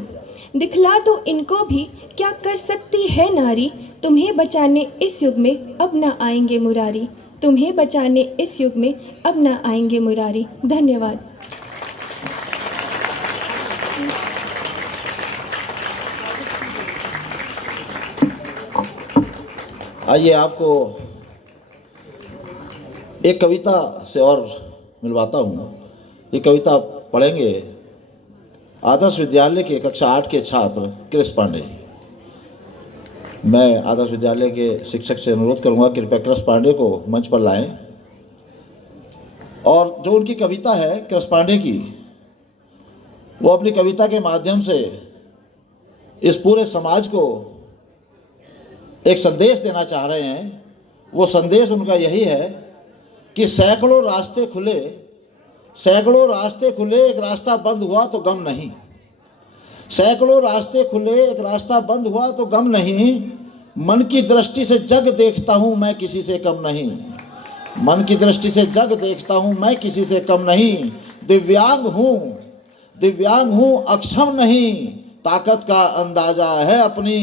दिखला दो इनको भी क्या कर सकती है नारी, तुम्हें बचाने इस युग में अब ना आएंगे मुरारी, तुम्हें बचाने इस युग में अब ना आएंगे मुरारी। धन्यवाद। आइए आपको एक कविता से और मिलवाता हूँ। ये कविता पढ़ेंगे आदर्श विद्यालय के कक्षा 8 के छात्र कृष पांडे। मैं आदर्श विद्यालय के शिक्षक से अनुरोध करूंगा कृपया कृष पांडे को मंच पर लाएं और जो उनकी कविता है कृष पांडे की, वो अपनी कविता के माध्यम से इस पूरे समाज को एक संदेश देना चाह रहे हैं। वो संदेश उनका यही है कि सैकड़ों रास्ते खुले, एक रास्ता बंद हुआ तो गम नहीं। सैकड़ों रास्ते खुले, एक रास्ता बंद हुआ तो गम नहीं। मन की दृष्टि से जग देखता हूँ मैं किसी से कम नहीं। मन की दृष्टि से जग देखता हूँ मैं किसी से कम नहीं। दिव्यांग हूँ अक्षम नहीं, ताकत का अंदाजा है अपनी,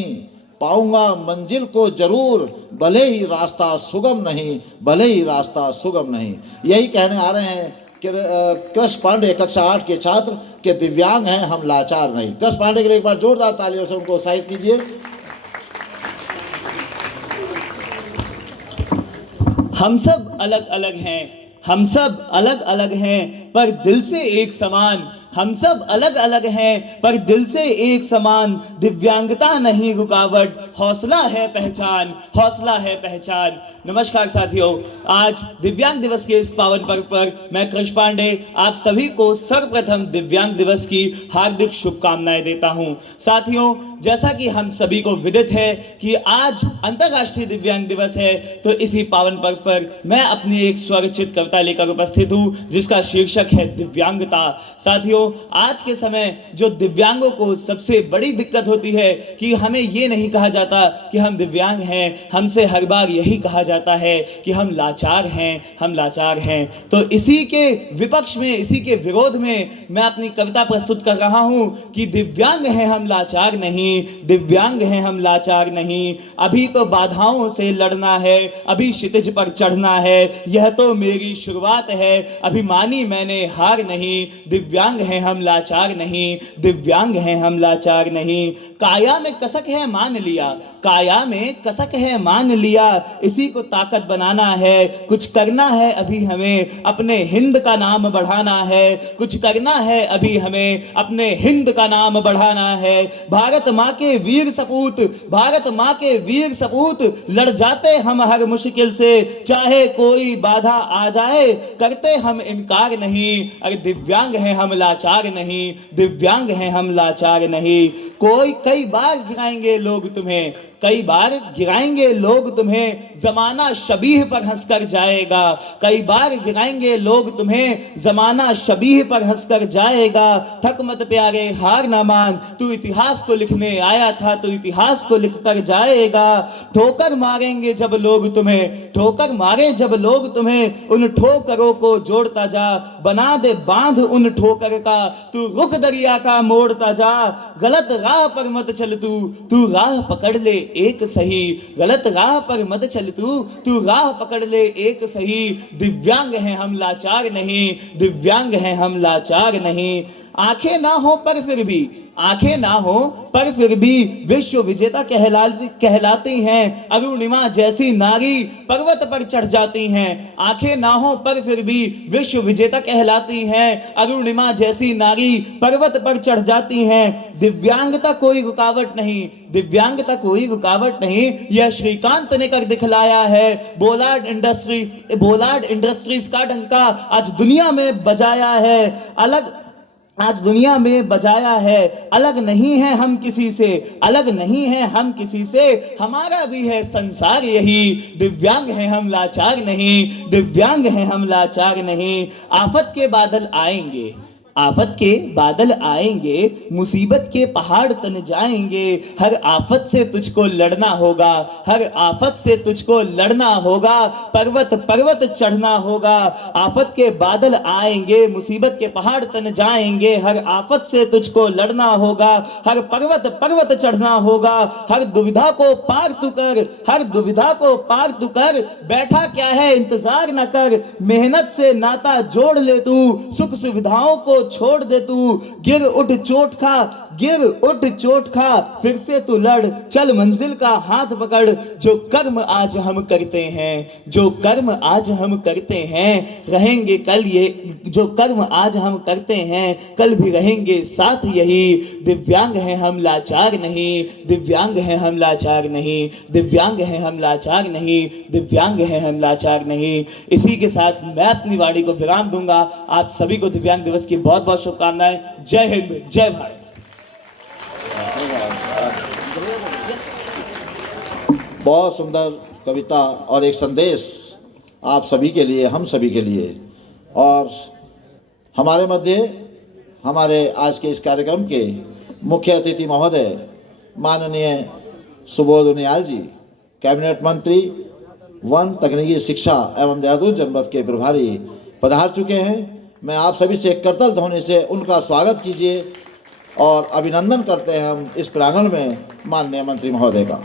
पाऊंगा मंजिल को जरूर, भले ही रास्ता सुगम नहीं, भले ही रास्ता सुगम नहीं। यही कहने आ रहे हैं कि कृष्ण पांडे कक्षा 8 के छात्र के दिव्यांग हैं हम लाचार नहीं। कृष्ण पांडे के लिए एक बार जोरदार तालियों से उनको उत्साहित कीजिए। हम सब अलग अलग हैं, हम सब अलग अलग हैं, पर दिल से एक समान। हम सब अलग अलग हैं पर दिल से एक समान। दिव्यांगता नहीं रुकावट, हौसला है पहचान, हौसला है पहचान। नमस्कार साथियों, आज दिव्यांग दिवस के इस पावन पर्व पर मैं कृष्ण पांडे आप सभी को सर्वप्रथम दिव्यांग दिवस की हार्दिक शुभकामनाएं देता हूं। साथियों, जैसा कि हम सभी को विदित है कि आज अंतर्राष्ट्रीय दिव्यांग दिवस है, तो इसी पावन पर्व पर मैं अपनी एक स्वरचित कविता लेकर उपस्थित हूं जिसका शीर्षक है दिव्यांगता। साथियों, आज के समय जो दिव्यांगों को सबसे बड़ी दिक्कत होती है कि हमें ये नहीं कहा जाता कि हम दिव्यांग हैं, हमसे हर बार यही कहा जाता है कि हम लाचार हैं, हम लाचार हैं। तो इसी के विपक्ष में, इसी के विरोध में मैं अपनी कविता प्रस्तुत कर रहा हूं कि दिव्यांग हैं हम लाचार नहीं, दिव्यांग हैं हम लाचार नहीं। अभी तो बाधाओं से लड़ना है, अभी क्षितिज पर चढ़ना है, यह तो मेरी शुरुआत है, अभी मानी मैंने हार नहीं। दिव्यांग हैं हम लाचार नहीं, दिव्यांग हैं हम लाचार नहीं। काया में कसक है मान लिया, काया में कसक है मान लिया, इसी को ताकत बनाना है। कुछ करना है अभी हमें, अपने हिंद का नाम बढ़ाना है। कुछ करना है अभी हमें, अपने हिंद का नाम बढ़ाना है। भारत माँ के वीर सपूत, भारत माँ के वीर सपूत, लड़ जाते हम हर मुश्किल से, चाहे कोई बाधा आ जाए करते हम इनकार नहीं। अरे दिव्यांग हैं हम लाचार नहीं, दिव्यांग हैं हम लाचार नहीं। कई बार गिराएंगे लोग तुम्हें, कई बार गिराएंगे लोग तुम्हें, जमाना शबीह पर हंसकर जाएगा। कई बार गिराएंगे लोग तुम्हें, जमाना शबीह पर हंसकर जाएगा। थक मत प्यारे हार ना मान, तू इतिहास को लिखने आया था, तू इतिहास को लिख कर जाएगा। ठोकर मारेंगे जब लोग तुम्हें, ठोकर मारे जब लोग तुम्हें, उन ठोकरों को जोड़ता जा, बना दे बांध उन ठोकर का, तू रुख दरिया का मोड़ता जा। गलत राह पर मत चल तू राह पकड़ ले एक सही, गलत राह पर मत चल तू राह पकड़ ले एक सही। दिव्यांग हैं हम लाचार नहीं, दिव्यांग हैं हम लाचार नहीं। आंखें ना हो पर फिर भी, आंखें ना हो पर फिर भी विश्व विजेता कहलाती हैं। अरुणिमा जैसी नारी पर्वत पर चढ़ जाती हैं। आंखें ना हो पर फिर भी विश्व विजेता कहलाती हैं। अरुणिमा जैसी नारी पर्वत पर चढ़ जाती हैं। दिव्यांगता कोई रुकावट नहीं, दिव्यांगता कोई रुकावट नहीं, यह श्रीकांत ने कर दिखलाया है। बोलार्ड इंडस्ट्रीज का डंका आज दुनिया में बजाया है, अलग आज दुनिया में बजाया है। अलग नहीं है हम किसी से, अलग नहीं है हम किसी से, हमारा भी है संसार यही। दिव्यांग हैं हम लाचार नहीं, दिव्यांग हैं हम लाचार नहीं। आफत के बादल आएंगे, आफत के बादल आएंगे, मुसीबत के पहाड़ तन जाएंगे। हर आफत से तुझको लड़ना होगा, हर आफत से तुझको लड़ना होगा, पर्वत पर्वत चढ़ना होगा। आफत के बादल आएंगे, मुसीबत के पहाड़ तन जाएंगे। हर आफत से तुझको लड़ना होगा, हर पर्वत पर्वत चढ़ना होगा। हर दुविधा को पार तू कर, हर दुविधा को पार तू कर, बैठा क्या है इंतजार न कर। मेहनत से नाता जोड़ ले तू, सुख सुविधाओं को छोड़ दे तू। गिर उठ चोट खा, गिर उठ चोट खा, फिर से तू लड़, चल मंजिल का हाथ पकड़। जो कर्म आज हम करते हैं, जो कर्म आज हम करते हैं, रहेंगे कल ये, जो कर्म आज हम करते हैं कल भी रहेंगे साथ यही। दिव्यांग हैं हम लाचार नहीं, दिव्यांग हैं हम लाचार नहीं, दिव्यांग हैं हम लाचार नहीं, दिव्यांग हैं हम लाचार नहीं। इसी के साथ मैं अपनी वाणी को विराम दूंगा। आप सभी को दिव्यांग दिवस की बहुत बहुत शुभकामनाएं। जय हिंद, जय भारत। बहुत सुंदर कविता और एक संदेश आप सभी के लिए, हम सभी के लिए। और हमारे मध्य हमारे आज के इस कार्यक्रम के मुख्य अतिथि महोदय माननीय सुबोध उनियाल जी, कैबिनेट मंत्री, वन, तकनीकी शिक्षा एवं देहरादून जनपद के प्रभारी पधार चुके हैं। मैं आप सभी से करतल ध्वनि से उनका स्वागत कीजिए और अभिनंदन करते हैं हम इस प्रांगण में माननीय मंत्री महोदय का।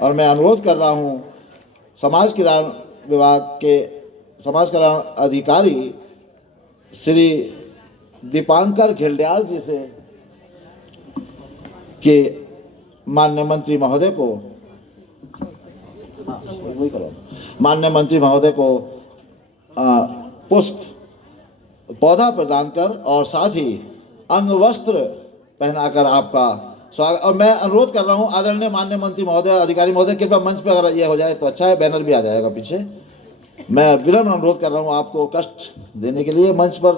और मैं अनुरोध कर रहा हूँ समाज कल्याण विभाग के समाज कल्याण अधिकारी श्री दीपांकर घिल्डियाल जी से कि माननीय मंत्री महोदय को पुष्प पौधा प्रदान कर और साथ ही अंग वस्त्र पहनाकर आपका स्वागत। और मैं अनुरोध कर रहा हूं आदरणीय माननीय मंत्री महोदय, अधिकारी महोदय, कृपया मंच पर अगर ये हो जाए तो अच्छा है, बैनर भी आ जाएगा पीछे। मैं विनम्र अनुरोध कर रहा हूं आपको कष्ट देने के लिए मंच पर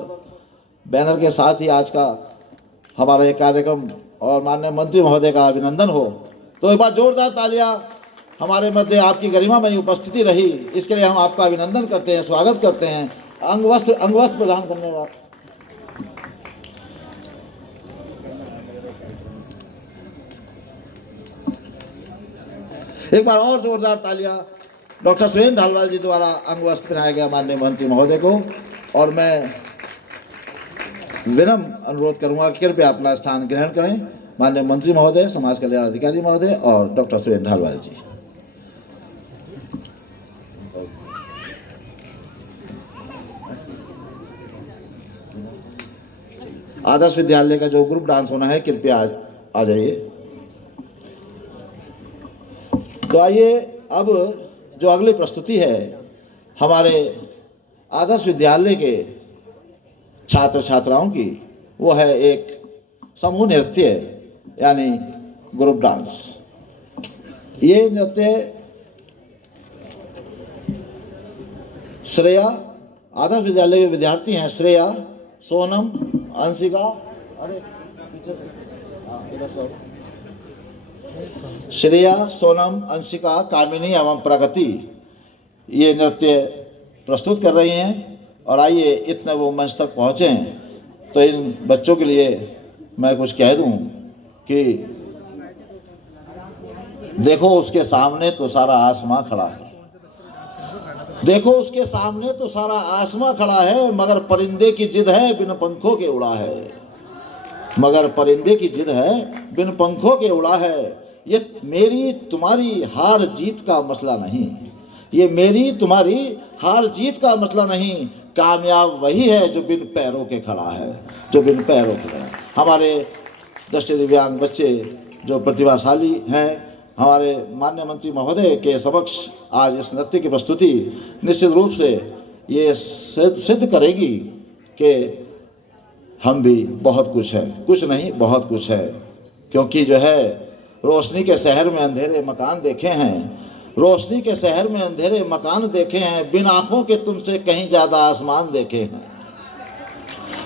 बैनर के साथ ही आज का हमारा ये कार्यक्रम और माननीय मंत्री महोदय का अभिनंदन हो। तो एक बार जोरदार तालियां हमारे मध्य आपकी गरिमामयी उपस्थिति रही, इसके लिए हम आपका अभिनंदन करते हैं, स्वागत करते हैं। अंग वस्त्र प्रदान करने वाला एक बार और जोरदार तालियां डॉक्टर सुरेंद्र ढालवाल जी द्वारा अंग वस्त्र पहनाया गया माननीय मंत्री महोदय को। और मैं विनम्र अनुरोध करूंगा कि कृपया अपना स्थान ग्रहण करें माननीय मंत्री महोदय, समाज कल्याण अधिकारी महोदय और डॉक्टर सुरेंद्र ढालवाल जी। आदर्श विद्यालय का जो ग्रुप डांस होना है कृपया आ जाइए। तो आइए अब जो अगली प्रस्तुति है हमारे आदर्श विद्यालय के छात्र छात्राओं की, वो है एक समूह नृत्य यानी ग्रुप डांस। ये नृत्य श्रेया, आदर्श विद्यालय के विद्यार्थी हैं श्रेया, सोनम, अंशिका, श्रेया, सोनम, अंशिका, कामिनी एवं प्रगति ये नृत्य प्रस्तुत कर रही हैं। और आइए इतने वो मंच तक पहुँचे तो इन बच्चों के लिए मैं कुछ कह दूं कि देखो उसके सामने तो सारा आसमां खड़ा है, देखो उसके सामने तो सारा आसमां खड़ा है, मगर परिंदे की जिद है बिन पंखों के उड़ा है, मगर परिंदे की जिद है बिन पंखों के उड़ा है। ये मेरी तुम्हारी हार जीत का मसला नहीं, ये मेरी तुम्हारी हार जीत का मसला नहीं, कामयाब वही है जो बिन पैरों के खड़ा है, जो बिन पैरों के खड़ा है। हमारे दृष्टि दिव्यांग बच्चे जो प्रतिभाशाली हैं, हमारे माननीय मंत्री महोदय के समक्ष आज इस नृत्य की प्रस्तुति निश्चित रूप से ये सिद्ध करेगी कि हम भी बहुत कुछ है, कुछ नहीं बहुत कुछ है। क्योंकि जो है रोशनी के शहर में अंधेरे मकान देखे हैं, रोशनी के शहर में अंधेरे मकान देखे हैं, बिन आँखों के तुमसे कहीं ज़्यादा आसमान देखे हैं।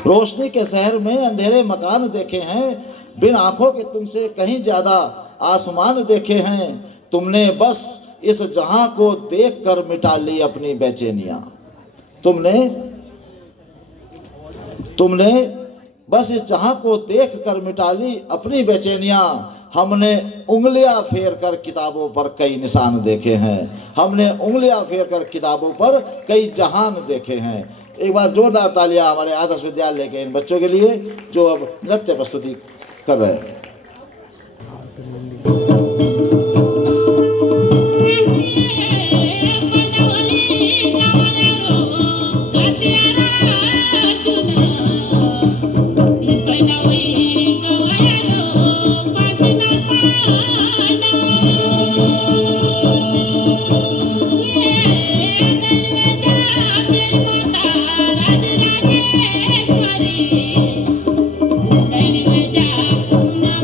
रोशनी के शहर में अंधेरे मकान देखे हैं, बिन आँखों के तुमसे कहीं ज़्यादा आसमान देखे हैं। तुमने बस इस जहां को देख कर मिटा ली अपनी बेचैनियां, तुमने बस इस जहां को देख कर मिटा ली अपनी बेचैनियां। हमने उंगलियां फेर कर किताबों पर कई निशान देखे हैं, हमने उंगलियां फेर कर किताबों पर कई जहान देखे हैं। एक बार जोरदार तालियां हमारे आदर्श विद्यालय के इन बच्चों के लिए जो अब नृत्य प्रस्तुति कर रहे हैं।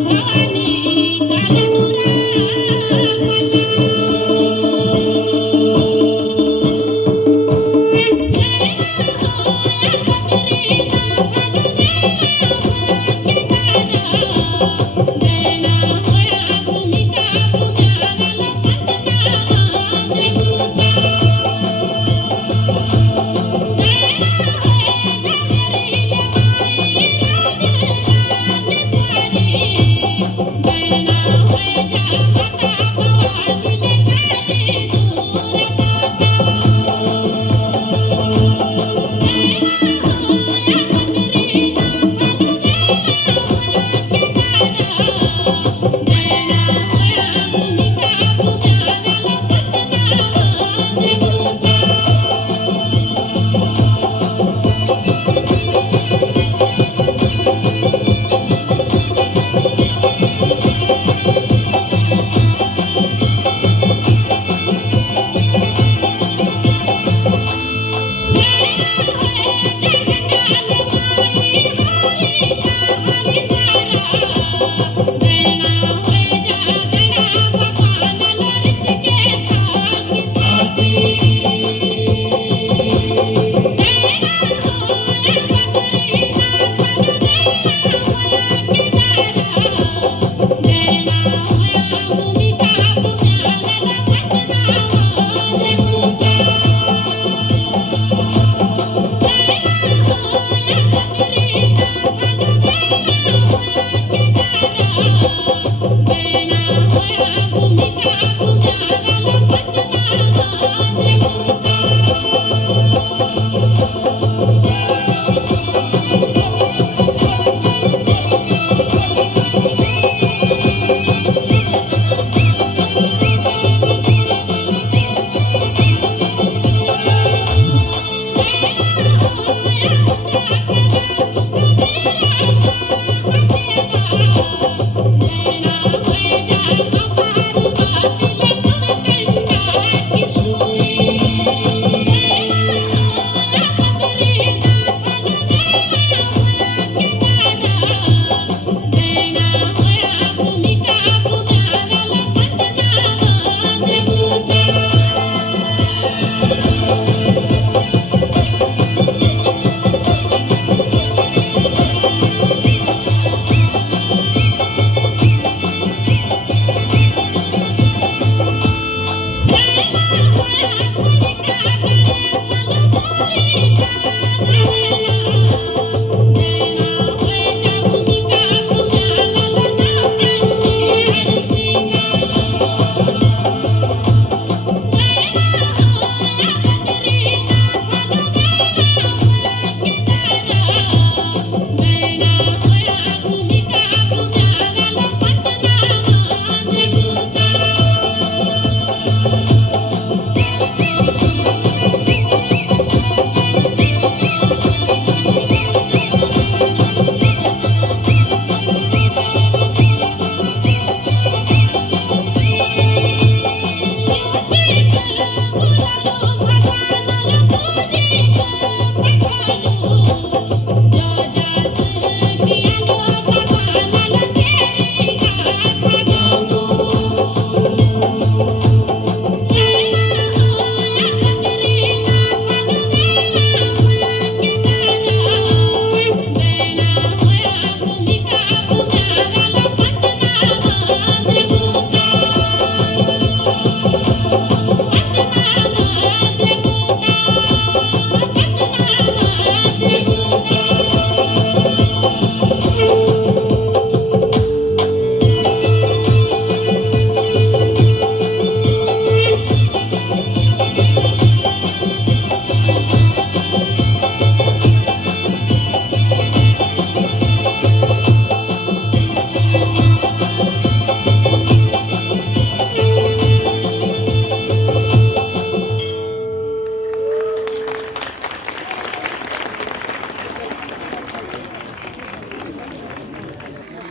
भवानी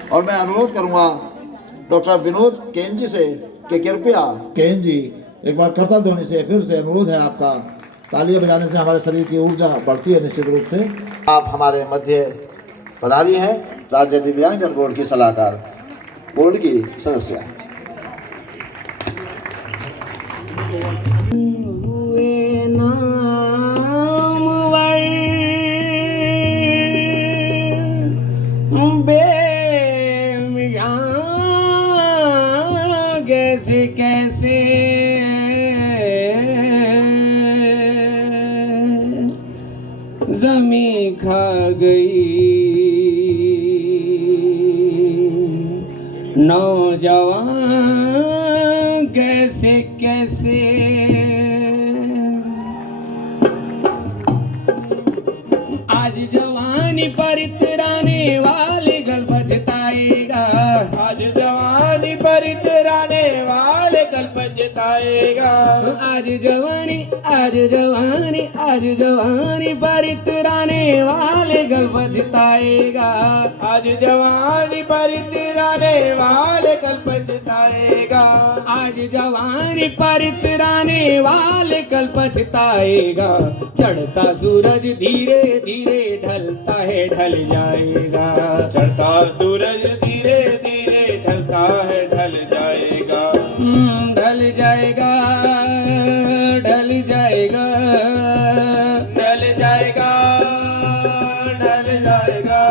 और मैं अनुरोध करूंगा डॉक्टर विनोद केन जी से कि कृपया केन जी एक बार करताल ध्वनि से फिर से अनुरोध है आपका। तालियां बजाने से हमारे शरीर की ऊर्जा बढ़ती है निश्चित रूप से। आप हमारे मध्य पधारी हैं, राज्य दिव्यांगजन बोर्ड की सलाहकार, बोर्ड की सदस्य। कैसे कैसे ज़मीं खा गई, नौजवान कैसे कैसे आज जवानी पर इतराने वाले गल बचताएगा, आज जवानी पर इतराने वाले कल बचताएगा। आज जवानी आज जवानी आज जवानी पर इतराने वाले कल पछताएगा। आज जवानी पर इतराने वाले कल पछताएगा। आज जवानी पर इतराने वाले कल पछताएगा। चढ़ता सूरज धीरे धीरे ढलता है ढल जाएगा। चढ़ता सूरज धीरे धीरे ढलता है ढल जाएगा। ढल जाएगा ढल जाएगा ढल जाएगा ढल जाएगा।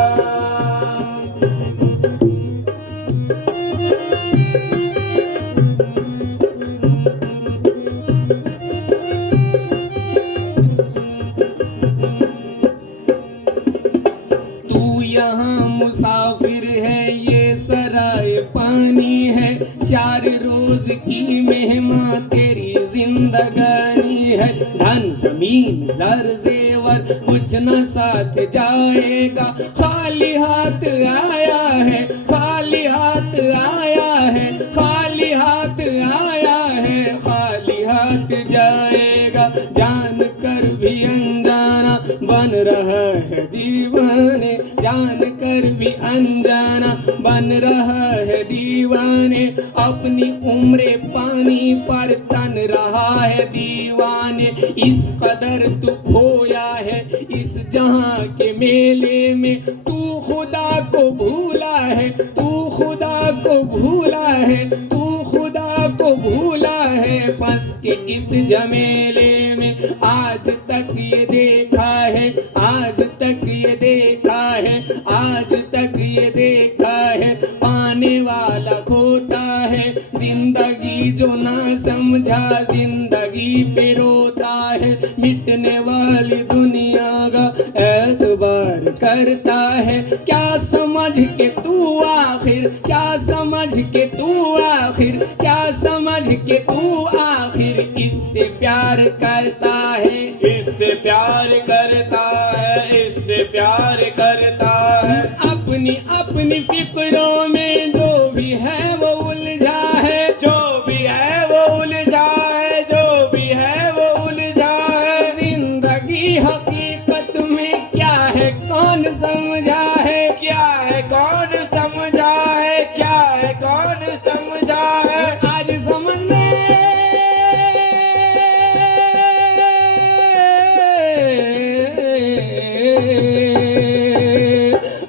तू यहाँ मुसाफिर है ये सराय पानी है। 4 रोज की मेहमान तेरी जिंदगानी है। धन जमीन जर जेवर कुछ न साथ जाएगा। खाली हाथ आया है खाली हाथ आया है खाली हाथ आया है खाली हाथ जाएगा। जान कर भी अनजाना बन रहा है दीवाने। जान कर भी अनजाना बन रहा है दीवाने। अपनी उम्र पानी पर तन रहा है दीवाने। इस कदर तू खोया है इस जहां के मेले में। तू खुदा को भूला है तू खुदा को भूला है तू खुदा को भूला है। फंस के इस झमेले में आज तक ये देखा है आज तक ये देखा है आज तक ये देखा है। पाने वाला खोता है जिंदगी जो ना समझा जिंदगी पे रोता है। मिटने वाली दुनिया का एतबार करता है। क्या समझ के तू आखिर क्या समझ के तू आखिर क्या समझ के तू आखिर इससे प्यार करता है। इससे प्यार करता है इससे प्यार करता है। अपनी अपनी फिक्रों में जो भी है वो उलझा है। जो भी है वो उलझा है जो भी है वो उलझा है। जिंदगी हकीकत में क्या है कौन समझा है। क्या है कौन समझा है क्या है कौन समझा है। आज समझ ले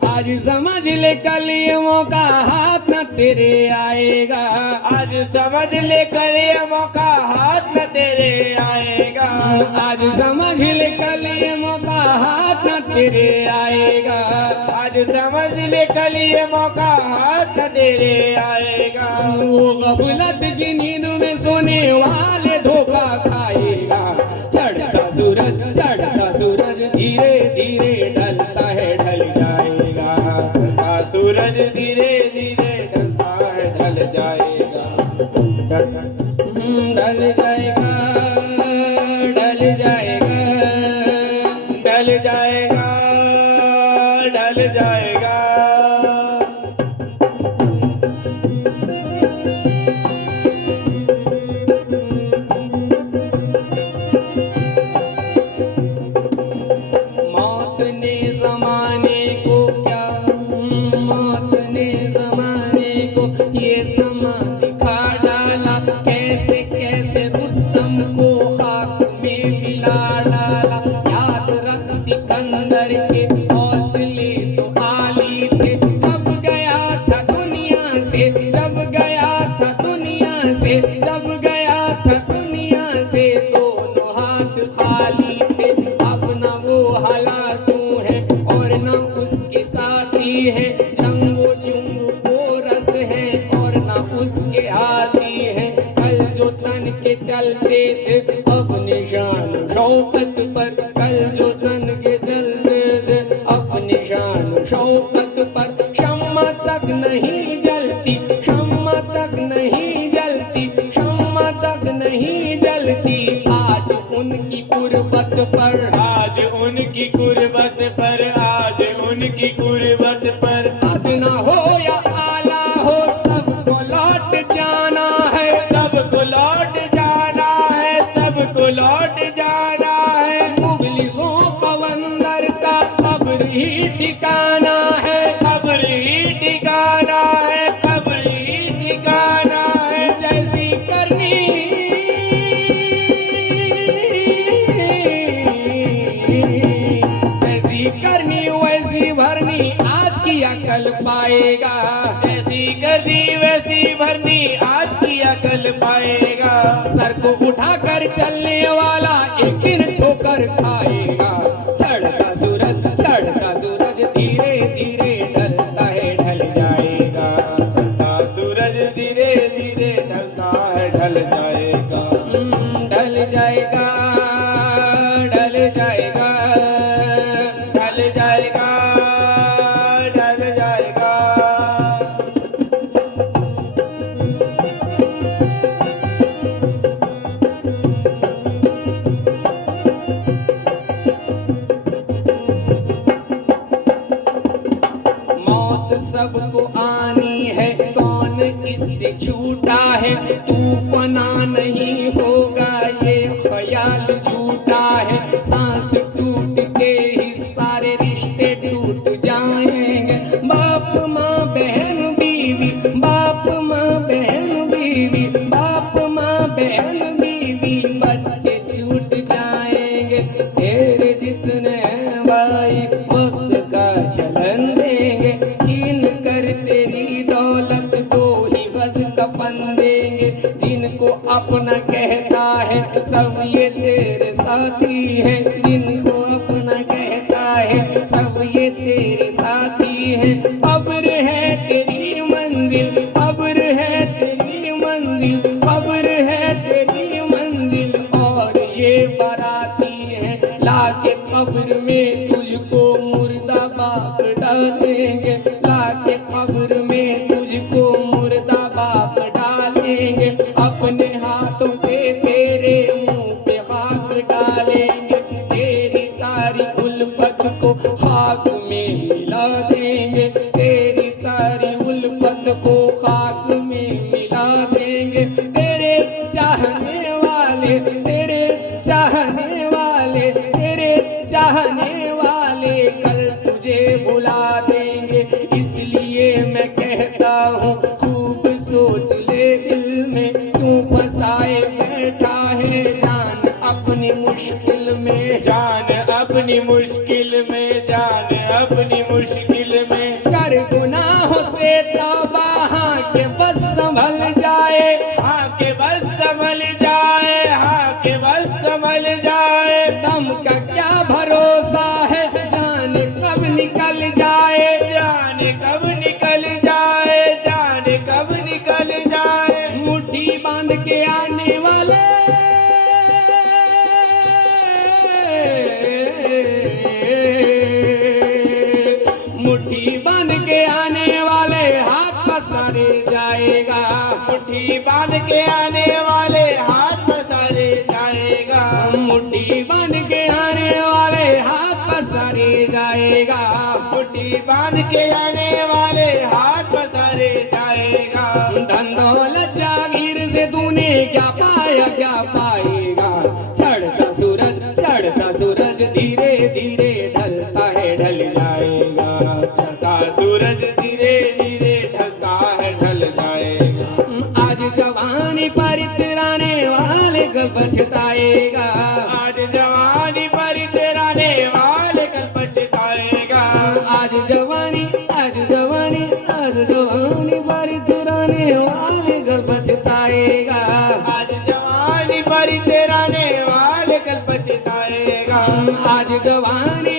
आज समझ ले कल ये मौका हाथ न तेरे आएगा। आज समझ ले कल ये मौका हाथ न तेरे आएगा। आज समझ ले कल ये मौका हाथ न तेरे आएगा। आज समझ ले कल ये मौका हाथ न तेरे आएगा। वो गफलत की नींद में सोने वाले धोखा खाएगा। चढ़ता सूरज धीरे धीरे ढलता है ढल जाएगा। सूरज धीरे धीरे ढलता है ढल जाएगा। ढल जाएगा ढल जाएगा ढल जाएगा ढल जाएगा। मौत ने जमाने को क्या मौत ने जमाने को ये समा दिखा डाला। कैसे कैसे रुस्तम को खाक में मिला डाला। याद रख सिकंदर के हौसले तो आली थे। जब गया था दुनिया से जब गया था दुनिया से जब गया था दुनिया से दोनों हाथ खाली थे। अब न वो हालातों है और न उसके साथी है। जंगो जुंग कोरस है और न उसके आती है। कल जो तन के चलते थे अब निशान शौकत पर। कल जो तन के चलते थे अब निशान शौकत पर। शम्मा तक नहीं जलती शम्मा तक नहीं जलती शम्मा तक नहीं जलती। आज उनकी कुर्बत पर आज उनकी कुर्बत पर आज उनकी कुर्बत पर। अदना हो या आला हो सबको लौट जाना है। सबको लौट जाना है ठिकाना है, कब्र ही ठिकाना है, कब्र ही ठिकाना है। जैसी करनी जैसी करनी वैसी भरनी, आज की अकल पाएगा। जैसी करनी वैसी भरनी, आज की अकल पाएगा। सर को उठाकर चलने वाला एक दिन ठोकर खाएगा। चढ़ता सूरज धीरे धीरे ढलता है, ढल जाएगा। चढ़ता सूरज धीरे धीरे ढलता है, ढल जाएगा। ढल जाएगा, ढल जाएगा, ढल जाएगा, ढल जाएगा। मौत सबको आनी है, कौन इससे छूटा है। तूफाना नहीं होगा ये ख्याल झूठा है। सांस टूट के ही सारे रिश्ते टूट जाएंगे। बाप माँ बहन बीवी, बाप माँ बहन बीवी, बाप माँ बहन बीवी, बच्चे छूट जाएंगे। तेरे जितने हैं भाई वक्त का चलन देंगे। छीन कर तेरी दौलत को ही गज कफन देंगे। जिनको अपना कहता है सब ये तेरे साथी हैं। जिनको अपना कहता है सब ये तेरे साथी हैं। कब्र है तेरी मंजिल, कब्र है तेरी मंजिल, कब्र है तेरी मंजिल। और ये बाराती है लाके कब्र में तुझको मुर्दा बाप डालेंगे। लाके कब्र में तुझको मुर्दा बाप डालेंगे। अपने हाथों से तेरे मुंह पे खाक डालेंगे। तेरी सारी उल्फत को खाक में मिला देंगे। तेरी सारी उल्फत को खाक में मिला देंगे। तेरे चाहने वाले, तेरे चाहने वाले, तेरे चाहने वाले कल तुझे भुला देंगे। इसलिए मैं कहता हूँ खूब सोच ले दिल में, क्यों फंसाए बैठा है जान अपनी मुश्किल में। जान अपनी मुश्किल में, जान अपनी मुश्किल में। कर गुनाहों से तौबा, हाँ के बस संभल जाए। हाँ के बस संभल जाए, हाँ के बस संभल जाए। दम का क्या भरोसा है, जाने कब निकल जाए। जाने कब निकल जाए, जाने कब निकल जाए। मुट्ठी बांध के आने वाले, मुट्ठी बांध के आने वाले हाथ पसारे जाएगा। मुट्ठी बांध के आने वाले हाथ पसारे जाएगा। मुट्ठी बांध के आने वाले हाथ पसारे जाएगा। मुट्ठी बांध के आने वाले हाथ पसारे जाएगा। धन दौलत जागीर से तूने क्या पाया, क्या पाएगा। चढ़ता सूरज धीरे धीरे ढलता है, ढल जाएगा। चढ़ता सूरज धीरे धीरे ढलता है, ढल जाएगा। आज जवानी पर इतराने वाले कल पछताएगा। आज जवानी पर इतराने वाले कल पछताएगा। आज जवानी पर इतराने वाले कल पछताएगा। आज जवानी पर इतराने वाले कल पछताएगा। आज जवानी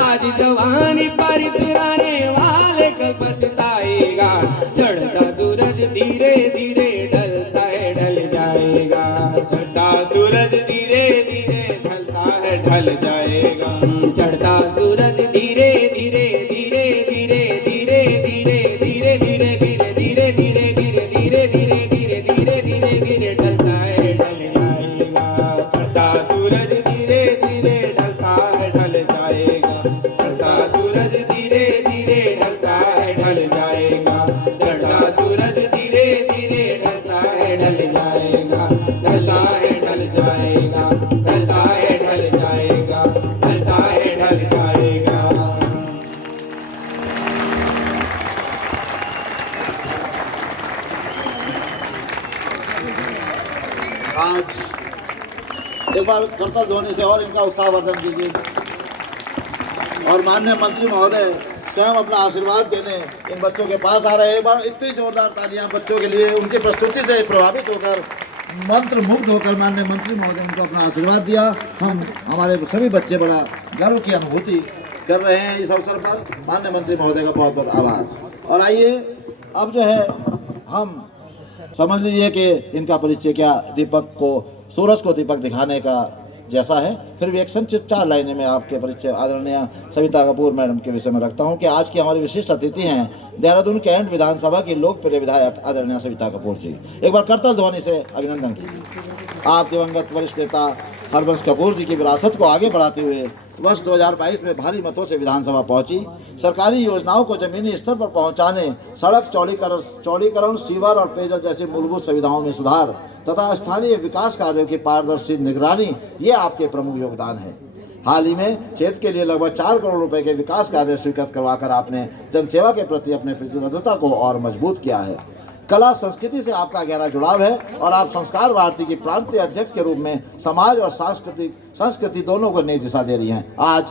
आज जवानी पर इतराने वाले कल पछताएगा। चढ़ता सूरज धीरे धीरे ढलता है, ढल जाएगा। चढ़ता सूरज धीरे धीरे ढलता है, ढल जाएगा। चढ़ता सूरज धीरे धीरे धीरे धीरे धीरे धीरे धीरे धीरे धीरे धीरे धीरे धीरे धीरे धीरे धीरे धीरे धीरे ढलता है, ढल जाएगा। चढ़ता सूरज धीरे धीरे ढलता है, ढल जाएगा। चढ़ता सूरज धीरे धीरे ढलता है, ढल जाएगा। चढ़ता सूरज धीरे धीरे ढलता है, ढल जाएगा। जाएगा, ढलता है ढल जाएगा, ढलता है ढल जाएगा, ढलता है ढल जाएगा। आज एक बार करतल ध्वनि से और इनका उत्साहवर्धन कीजिए और माननीय मंत्री महोदय स्वयं अपना आशीर्वाद देने इन बच्चों के पास आ रहे हैं। एक बार इतनी जोरदार तालियां बच्चों के लिए, उनकी प्रस्तुति से प्रभावित होकर मंत्र मुग्ध होकर माननीय मंत्री महोदय उनको अपना आशीर्वाद दिया। हम हमारे सभी बच्चे बड़ा गर्व की अनुभूति कर रहे हैं इस अवसर पर। माननीय मंत्री महोदय का बहुत बहुत आभार। और आइए अब जो है हम समझ लीजिए कि इनका परिचय क्या दीपक को, सूरज को दीपक दिखाने का जैसा है, फिर भी एक संक्षिप्त 4 लाइनें में आपके परिचय आदरणीय सविता कपूर मैडम के विषय में रखता हूं कि आज की हमारी विशिष्ट अतिथि हैं देहरादून कैंट विधानसभा की लोकप्रिय विधायक आदरणीय सविता कपूर जी। एक बार करतल ध्वनि से अभिनंदन कीजिए। आप दिवंगत वरिष्ठ नेता हरबंश कपूर जी की विरासत को आगे बढ़ाते हुए वर्ष 2022 में भारी मतों से विधानसभा पहुंची। सरकारी योजनाओं को जमीनी स्तर पर पहुंचाने, सड़क चौड़ीकरण, सीवर और पेयजल जैसी मूलभूत सुविधाओं में सुधार तथा स्थानीय विकास कार्यों की पारदर्शी निगरानी, ये आपके प्रमुख योगदान है। हाल ही में क्षेत्र के लिए लगभग 4 करोड़ रुपए के विकास कार्य स्वीकृत करवाकर आपने जनसेवा के प्रति अपने प्रतिबद्धता को और मजबूत किया है। कला संस्कृति से आपका गहरा जुड़ाव है और आप संस्कार भारती की प्रांतीय अध्यक्ष के रूप में समाज और संस्कृति दोनों को नई दिशा दे रही हैं। आज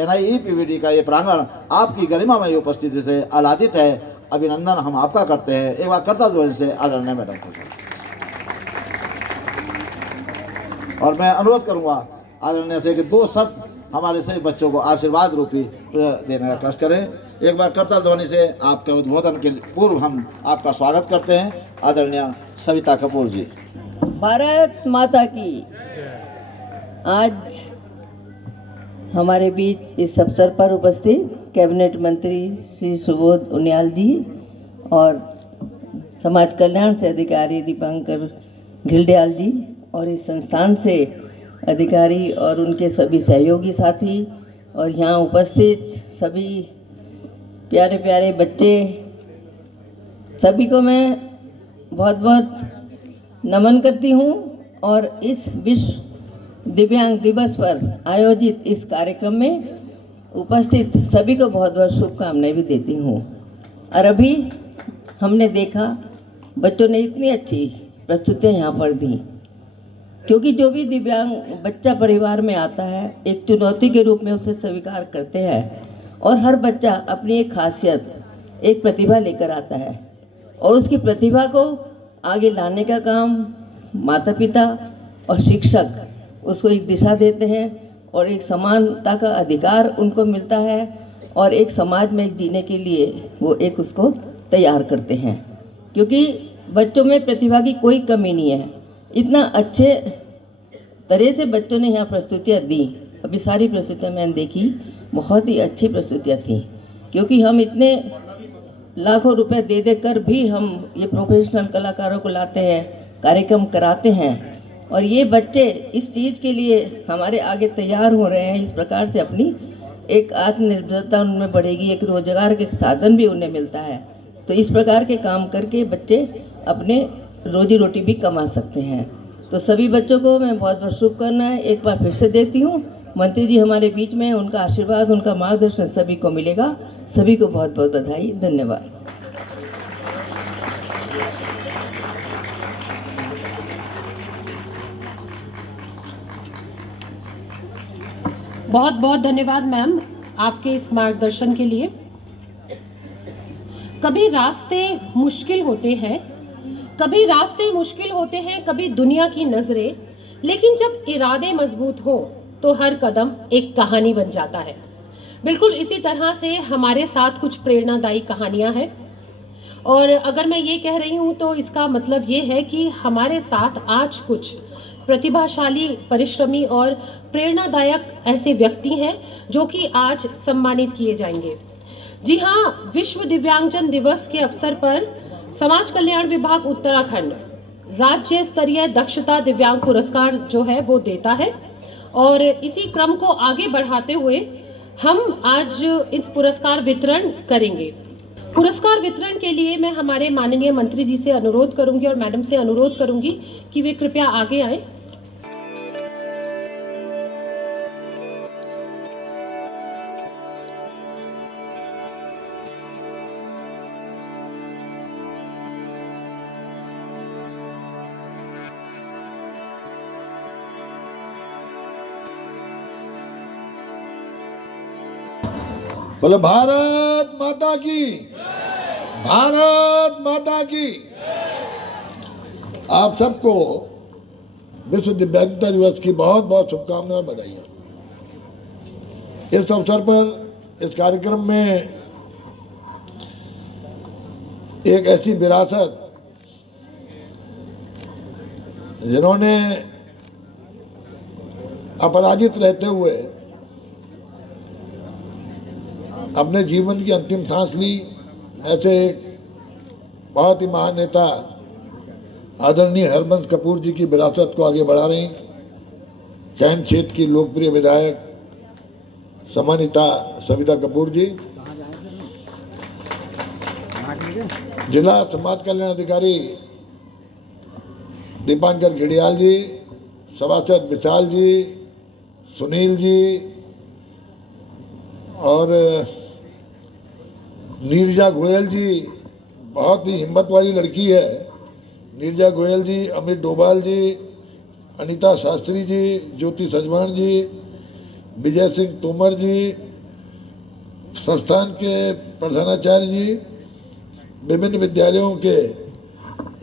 NIEPVD का ये प्रांगण आपकी गरिमामयी उपस्थिति से आह्लादित है। अभिनंदन हम आपका करते हैं। एक बार करतल ध्वनि से आदरणीय मैडम को। और मैं अनुरोध करूंगा आदरणीय से कि 2 शब्द हमारे सभी बच्चों को आशीर्वाद रूपी देने का कष्ट करें। एक बार करतल ध्वनि से आपके उद्बोधन के पूर्व हम आपका स्वागत करते हैं आदरणीय सविता कपूर जी। भारत माता की। आज हमारे बीच इस अवसर पर उपस्थित कैबिनेट मंत्री श्री सुबोध उनियाल जी और समाज कल्याण से अधिकारी दीपांकर घिल्डियाल जी और इस संस्थान से अधिकारी और उनके सभी सहयोगी साथी और यहाँ उपस्थित सभी प्यारे प्यारे बच्चे, सभी को मैं बहुत बहुत नमन करती हूँ और इस विश्व दिव्यांग दिवस पर आयोजित इस कार्यक्रम में उपस्थित सभी को बहुत बहुत शुभकामनाएं भी देती हूँ। और अभी हमने देखा बच्चों ने इतनी अच्छी प्रस्तुतियाँ यहाँ पर दी, क्योंकि जो भी दिव्यांग बच्चा परिवार में आता है एक चुनौती के रूप में उसे स्वीकार करते हैं और हर बच्चा अपनी एक खासियत, एक प्रतिभा लेकर आता है और उसकी प्रतिभा को आगे लाने का काम माता पिता और शिक्षक उसको एक दिशा देते हैं और एक समानता का अधिकार उनको मिलता है और एक समाज में जीने के लिए वो एक उसको तैयार करते हैं, क्योंकि बच्चों में प्रतिभा की कोई कमी नहीं है। इतना अच्छे तरह से बच्चों ने यहाँ प्रस्तुतियाँ दी। अभी सारी प्रस्तुतियाँ मैंने देखी, बहुत ही अच्छी प्रस्तुतियाँ थी, क्योंकि हम इतने लाखों रुपए दे देकर भी हम ये प्रोफेशनल कलाकारों को लाते हैं, कार्यक्रम कराते हैं और ये बच्चे इस चीज़ के लिए हमारे आगे तैयार हो रहे हैं। इस प्रकार से अपनी एक आत्मनिर्भरता उनमें बढ़ेगी, एक रोजगार के साधन भी उन्हें मिलता है। तो इस प्रकार के काम करके बच्चे अपने रोजी रोटी भी कमा सकते हैं। तो सभी बच्चों को मैं बहुत बहुत शुभकामनाएं एक बार फिर से देती हूँ। मंत्री जी हमारे बीच में, उनका आशीर्वाद, उनका मार्गदर्शन सभी को मिलेगा। सभी को बहुत बहुत बधाई, धन्यवाद। बहुत बहुत धन्यवाद मैम आपके इस मार्गदर्शन के लिए। कभी रास्ते मुश्किल होते हैं, कभी दुनिया की नजरें, लेकिन जब इरादे मजबूत हो तो हर कदम एक कहानी बन जाता है। बिल्कुल इसी तरह से हमारे साथ कुछ प्रेरणादायी कहानियां हैं और अगर मैं ये कह रही हूँ तो इसका मतलब ये है कि हमारे साथ आज कुछ प्रतिभाशाली, परिश्रमी और प्रेरणादायक ऐसे व्यक्ति हैं जो कि आज सम्मानित किए जाएंगे। जी हाँ, विश्व दिव्यांगजन दिवस के अवसर पर समाज कल्याण विभाग उत्तराखंड राज्य स्तरीय दक्षता दिव्यांग पुरस्कार जो है वो देता है और इसी क्रम को आगे बढ़ाते हुए हम आज इस पुरस्कार वितरण करेंगे। पुरस्कार वितरण के लिए मैं हमारे माननीय मंत्री जी से अनुरोध करूंगी और मैडम से अनुरोध करूंगी कि वे कृपया आगे आएं। बोले भारत माता की, भारत माता की। आप सबको विश्व दिव्यांगता दिवस की बहुत बहुत शुभकामनाएं और बधाइयाँ। इस अवसर पर इस कार्यक्रम में एक ऐसी विरासत जिन्होंने अपराजित रहते हुए अपने जीवन की अंतिम सांस ली, ऐसे एक बहुत ही महान नेता आदरणीय हरबंस कपूर जी की विरासत को आगे बढ़ा रही कैंट क्षेत्र की लोकप्रिय विधायक सम्मानिता सविता कपूर जी, जिला समाज कल्याण अधिकारी दीपांकर घिड़ियाल जी, सभासद विशाल जी, सुनील जी और नीरजा गोयल जी, बहुत ही हिम्मत वाली लड़की है। नीरजा गोयल जी, अमित डोभाल जी, अनीता शास्त्री जी, ज्योति सजवान जी, विजय सिंह तोमर जी, संस्थान के प्रधानाचार्य जी, विभिन्न विद्यालयों के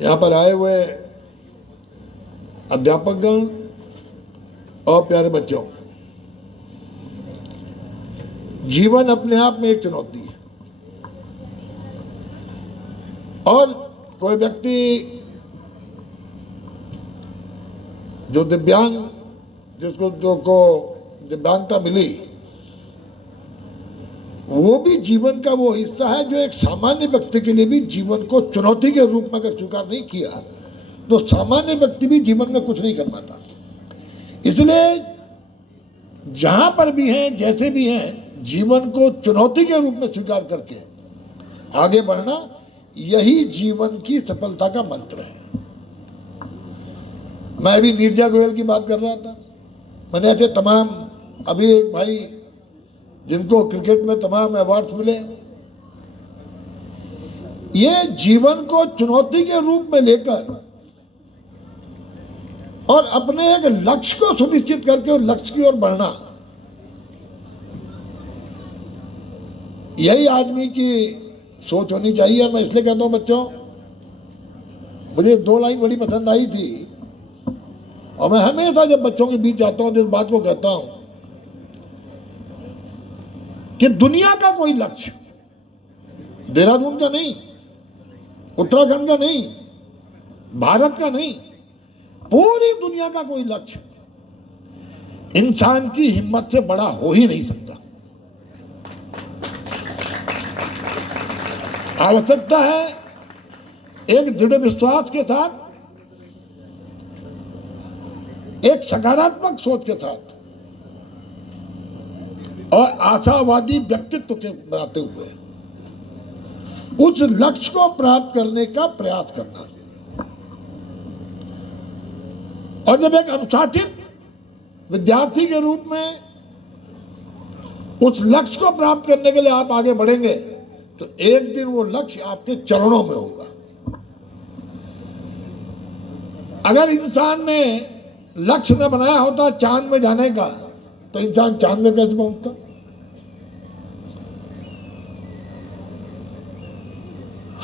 यहाँ पर आए हुए अध्यापकगण और प्यारे बच्चों, जीवन अपने आप में एक चुनौती है और कोई व्यक्ति जो दिव्यांग, जिसको जो को दिव्यांगता मिली, वो भी जीवन का वो हिस्सा है जो एक सामान्य व्यक्ति के लिए भी जीवन को चुनौती के रूप में अगर स्वीकार नहीं किया तो सामान्य व्यक्ति भी जीवन में कुछ नहीं कर पाता। इसलिए जहां पर भी हैं, जैसे भी हैं, जीवन को चुनौती के रूप में स्वीकार करके आगे बढ़ना, यही जीवन की सफलता का मंत्र है। मैं अभी नीरजा गोयल की बात कर रहा था, मैंने ऐसे तमाम, अभी एक भाई जिनको क्रिकेट में तमाम अवार्ड्स मिले, ये जीवन को चुनौती के रूप में लेकर और अपने एक लक्ष्य को सुनिश्चित करके उस लक्ष्य की ओर बढ़ना, यही आदमी की सोच होनी चाहिए। और मैं इसलिए कहता हूं बच्चों, मुझे 2 लाइन बड़ी पसंद आई थी और मैं हमेशा जब बच्चों के बीच जाता हूं तो इस बात को कहता हूं कि दुनिया का कोई लक्ष्य, देहरादून का नहीं, उत्तराखंड का नहीं, भारत का नहीं, पूरी दुनिया का कोई लक्ष्य इंसान की हिम्मत से बड़ा हो ही नहीं सकता। आवश्यकता है एक दृढ़ विश्वास के साथ, एक सकारात्मक सोच के साथ और आशावादी व्यक्तित्व के बनाते हुए उस लक्ष्य को प्राप्त करने का प्रयास करना। और जब एक अनुशासित विद्यार्थी के रूप में उस लक्ष्य को प्राप्त करने के लिए आप आगे बढ़ेंगे तो एक दिन वो लक्ष्य आपके चरणों में होगा। अगर इंसान ने लक्ष्य न बनाया होता चांद में जाने का, तो इंसान चांद में कैसे पहुंचता?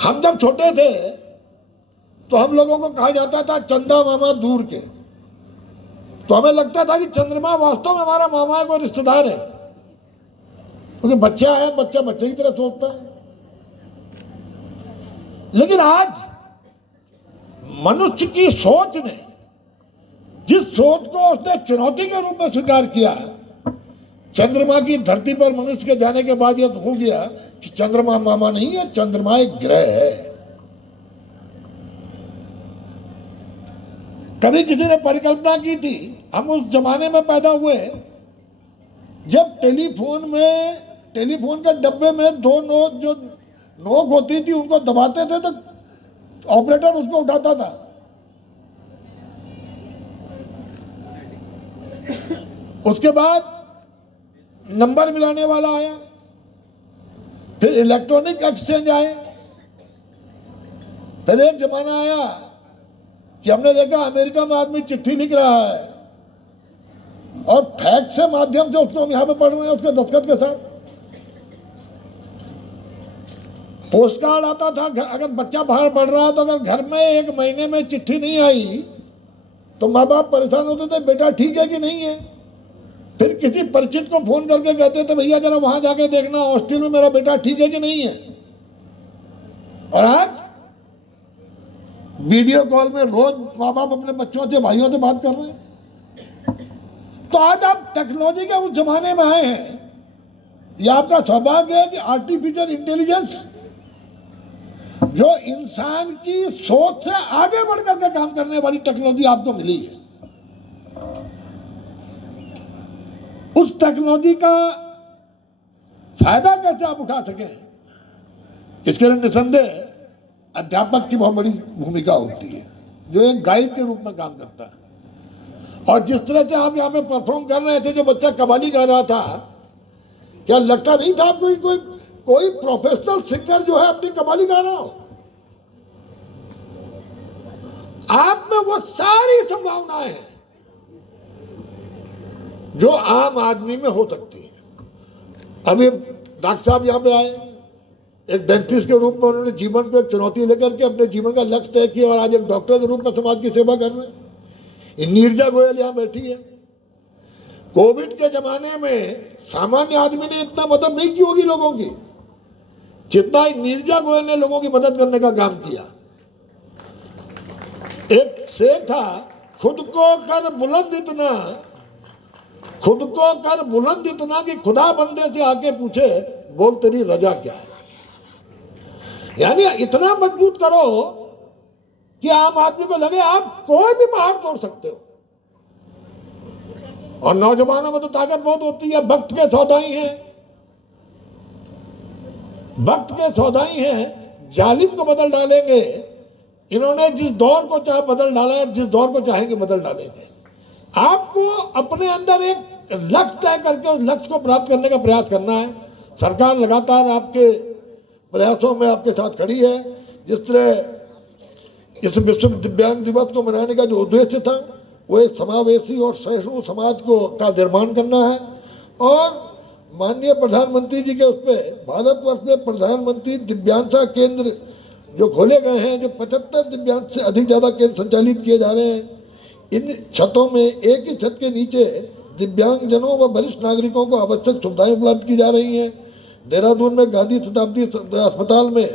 हम जब छोटे थे तो हम लोगों को कहा जाता था चंदा मामा दूर के, तो हमें लगता था कि चंद्रमा वास्तव में हमारा मामा है, कोई रिश्तेदार है, क्योंकि बच्चा है, बच्चा बच्चे की तरह सोचता है। लेकिन आज मनुष्य की सोच ने, जिस सोच को उसने चुनौती के रूप में स्वीकार किया, चंद्रमा की धरती पर मनुष्य के जाने के बाद यह हो गया कि चंद्रमा मामा नहीं है, चंद्रमा एक ग्रह है। कभी किसी ने परिकल्पना की थी, हम उस जमाने में पैदा हुए जब टेलीफोन के डब्बे में 2 नोट जो नोक होती थी उनको दबाते थे तो ऑपरेटर उसको उठाता था। उसके बाद नंबर मिलाने वाला आया, फिर इलेक्ट्रॉनिक एक्सचेंज आए, फिर एक जमाना आया कि हमने देखा अमेरिका में आदमी चिट्ठी लिख रहा है और फैक्स के माध्यम से उसको हम यहां पे पढ़ रहे हैं उसके दस्तखत के साथ। पोस्ट कार्ड आता था, अगर बच्चा बाहर पढ़ रहा है तो अगर घर में 1 महीने में चिट्ठी नहीं आई तो माँ बाप परेशान होते थे, बेटा ठीक है कि नहीं है। फिर किसी परिचित को फोन करके कहते थे भैया जरा वहां जाके देखना हॉस्टल में मेरा बेटा ठीक है कि नहीं है। और आज वीडियो कॉल में रोज माँ बाप अपने बच्चों से, भाइयों से बात कर रहे हैं। तो आज आप टेक्नोलॉजी के उस जमाने में आए हैं। यह आपका सौभाग्य है कि आर्टिफिशियल इंटेलिजेंस जो इंसान की सोच से आगे बढ़ करके काम करने वाली टेक्नोलॉजी आपको मिली है, उस टेक्नोलॉजी का फायदा कैसे आप उठा सकें, इसके लिए निसंदेह अध्यापक की बहुत बड़ी भूमिका होती है, जो एक गाइड के रूप में काम करता है। और जिस तरह से आप यहाँ पे परफॉर्म कर रहे थे, जो बच्चा कव्वाली गा रहा था, क्या लगता नहीं था आपको कोई प्रोफेशनल सिंगर जो है अपनी कव्वाली गा रहा हो? आप में वो सारी संभावनाएं हैं जो आम आदमी में हो सकती है। अभी डॉक्टर साहब यहाँ पे आए, एक डेंटिस्ट के रूप में उन्होंने जीवन को एक चुनौती लेकर के अपने जीवन का लक्ष्य तय किया और आज एक डॉक्टर के रूप में समाज की सेवा कर रहे हैं। नीरजा गोयल यहाँ बैठी है। कोविड के जमाने में सामान्य आदमी ने इतना मदद नहीं की होगी लोगों की, जितना नीरजा गोयल ने लोगों की मदद करने का काम किया। एक शेर था, खुद को कर बुलंद इतना, खुद को कर बुलंद इतना कि खुदा बंदे से आके पूछे बोल तेरी रजा क्या है। यानी इतना मजबूत करो कि आम आदमी को लगे आप कोई भी पहाड़ तोड़ सकते हो। और नौजवानों में तो ताकत बहुत होती है, वक्त के सौदाई हैं, वक्त के सौदाई हैं, जालिम को बदल डालेंगे। इन्होंने जिस दौर को चाहे बदल डाला है, जिस दौर को चाहेंगे बदल डालेंगे। आपको अपने अंदर एक लक्ष्य तय करके उस लक्ष्य को प्राप्त करने का प्रयास करना है। सरकार लगातार आपके प्रयासों में आपके साथ खड़ी है। जिस तरह इस विश्व दिव्यांग दिवस को मनाने का जो उद्देश्य था वो एक समावेशी और सहिष्णु समाज का निर्माण करना है। और माननीय प्रधानमंत्री जी के उस पर भारतवर्ष में प्रधानमंत्री दिव्यांगता केंद्र जो खोले गए हैं, जो 75 दिव्यांग से अधिक ज़्यादा केंद्र संचालित किए जा रहे हैं। इन छतों में एक ही छत के नीचे दिव्यांगजनों व वरिष्ठ नागरिकों को आवश्यक सुविधाएं उपलब्ध की जा रही हैं। देहरादून में गांधी शताब्दी अस्पताल में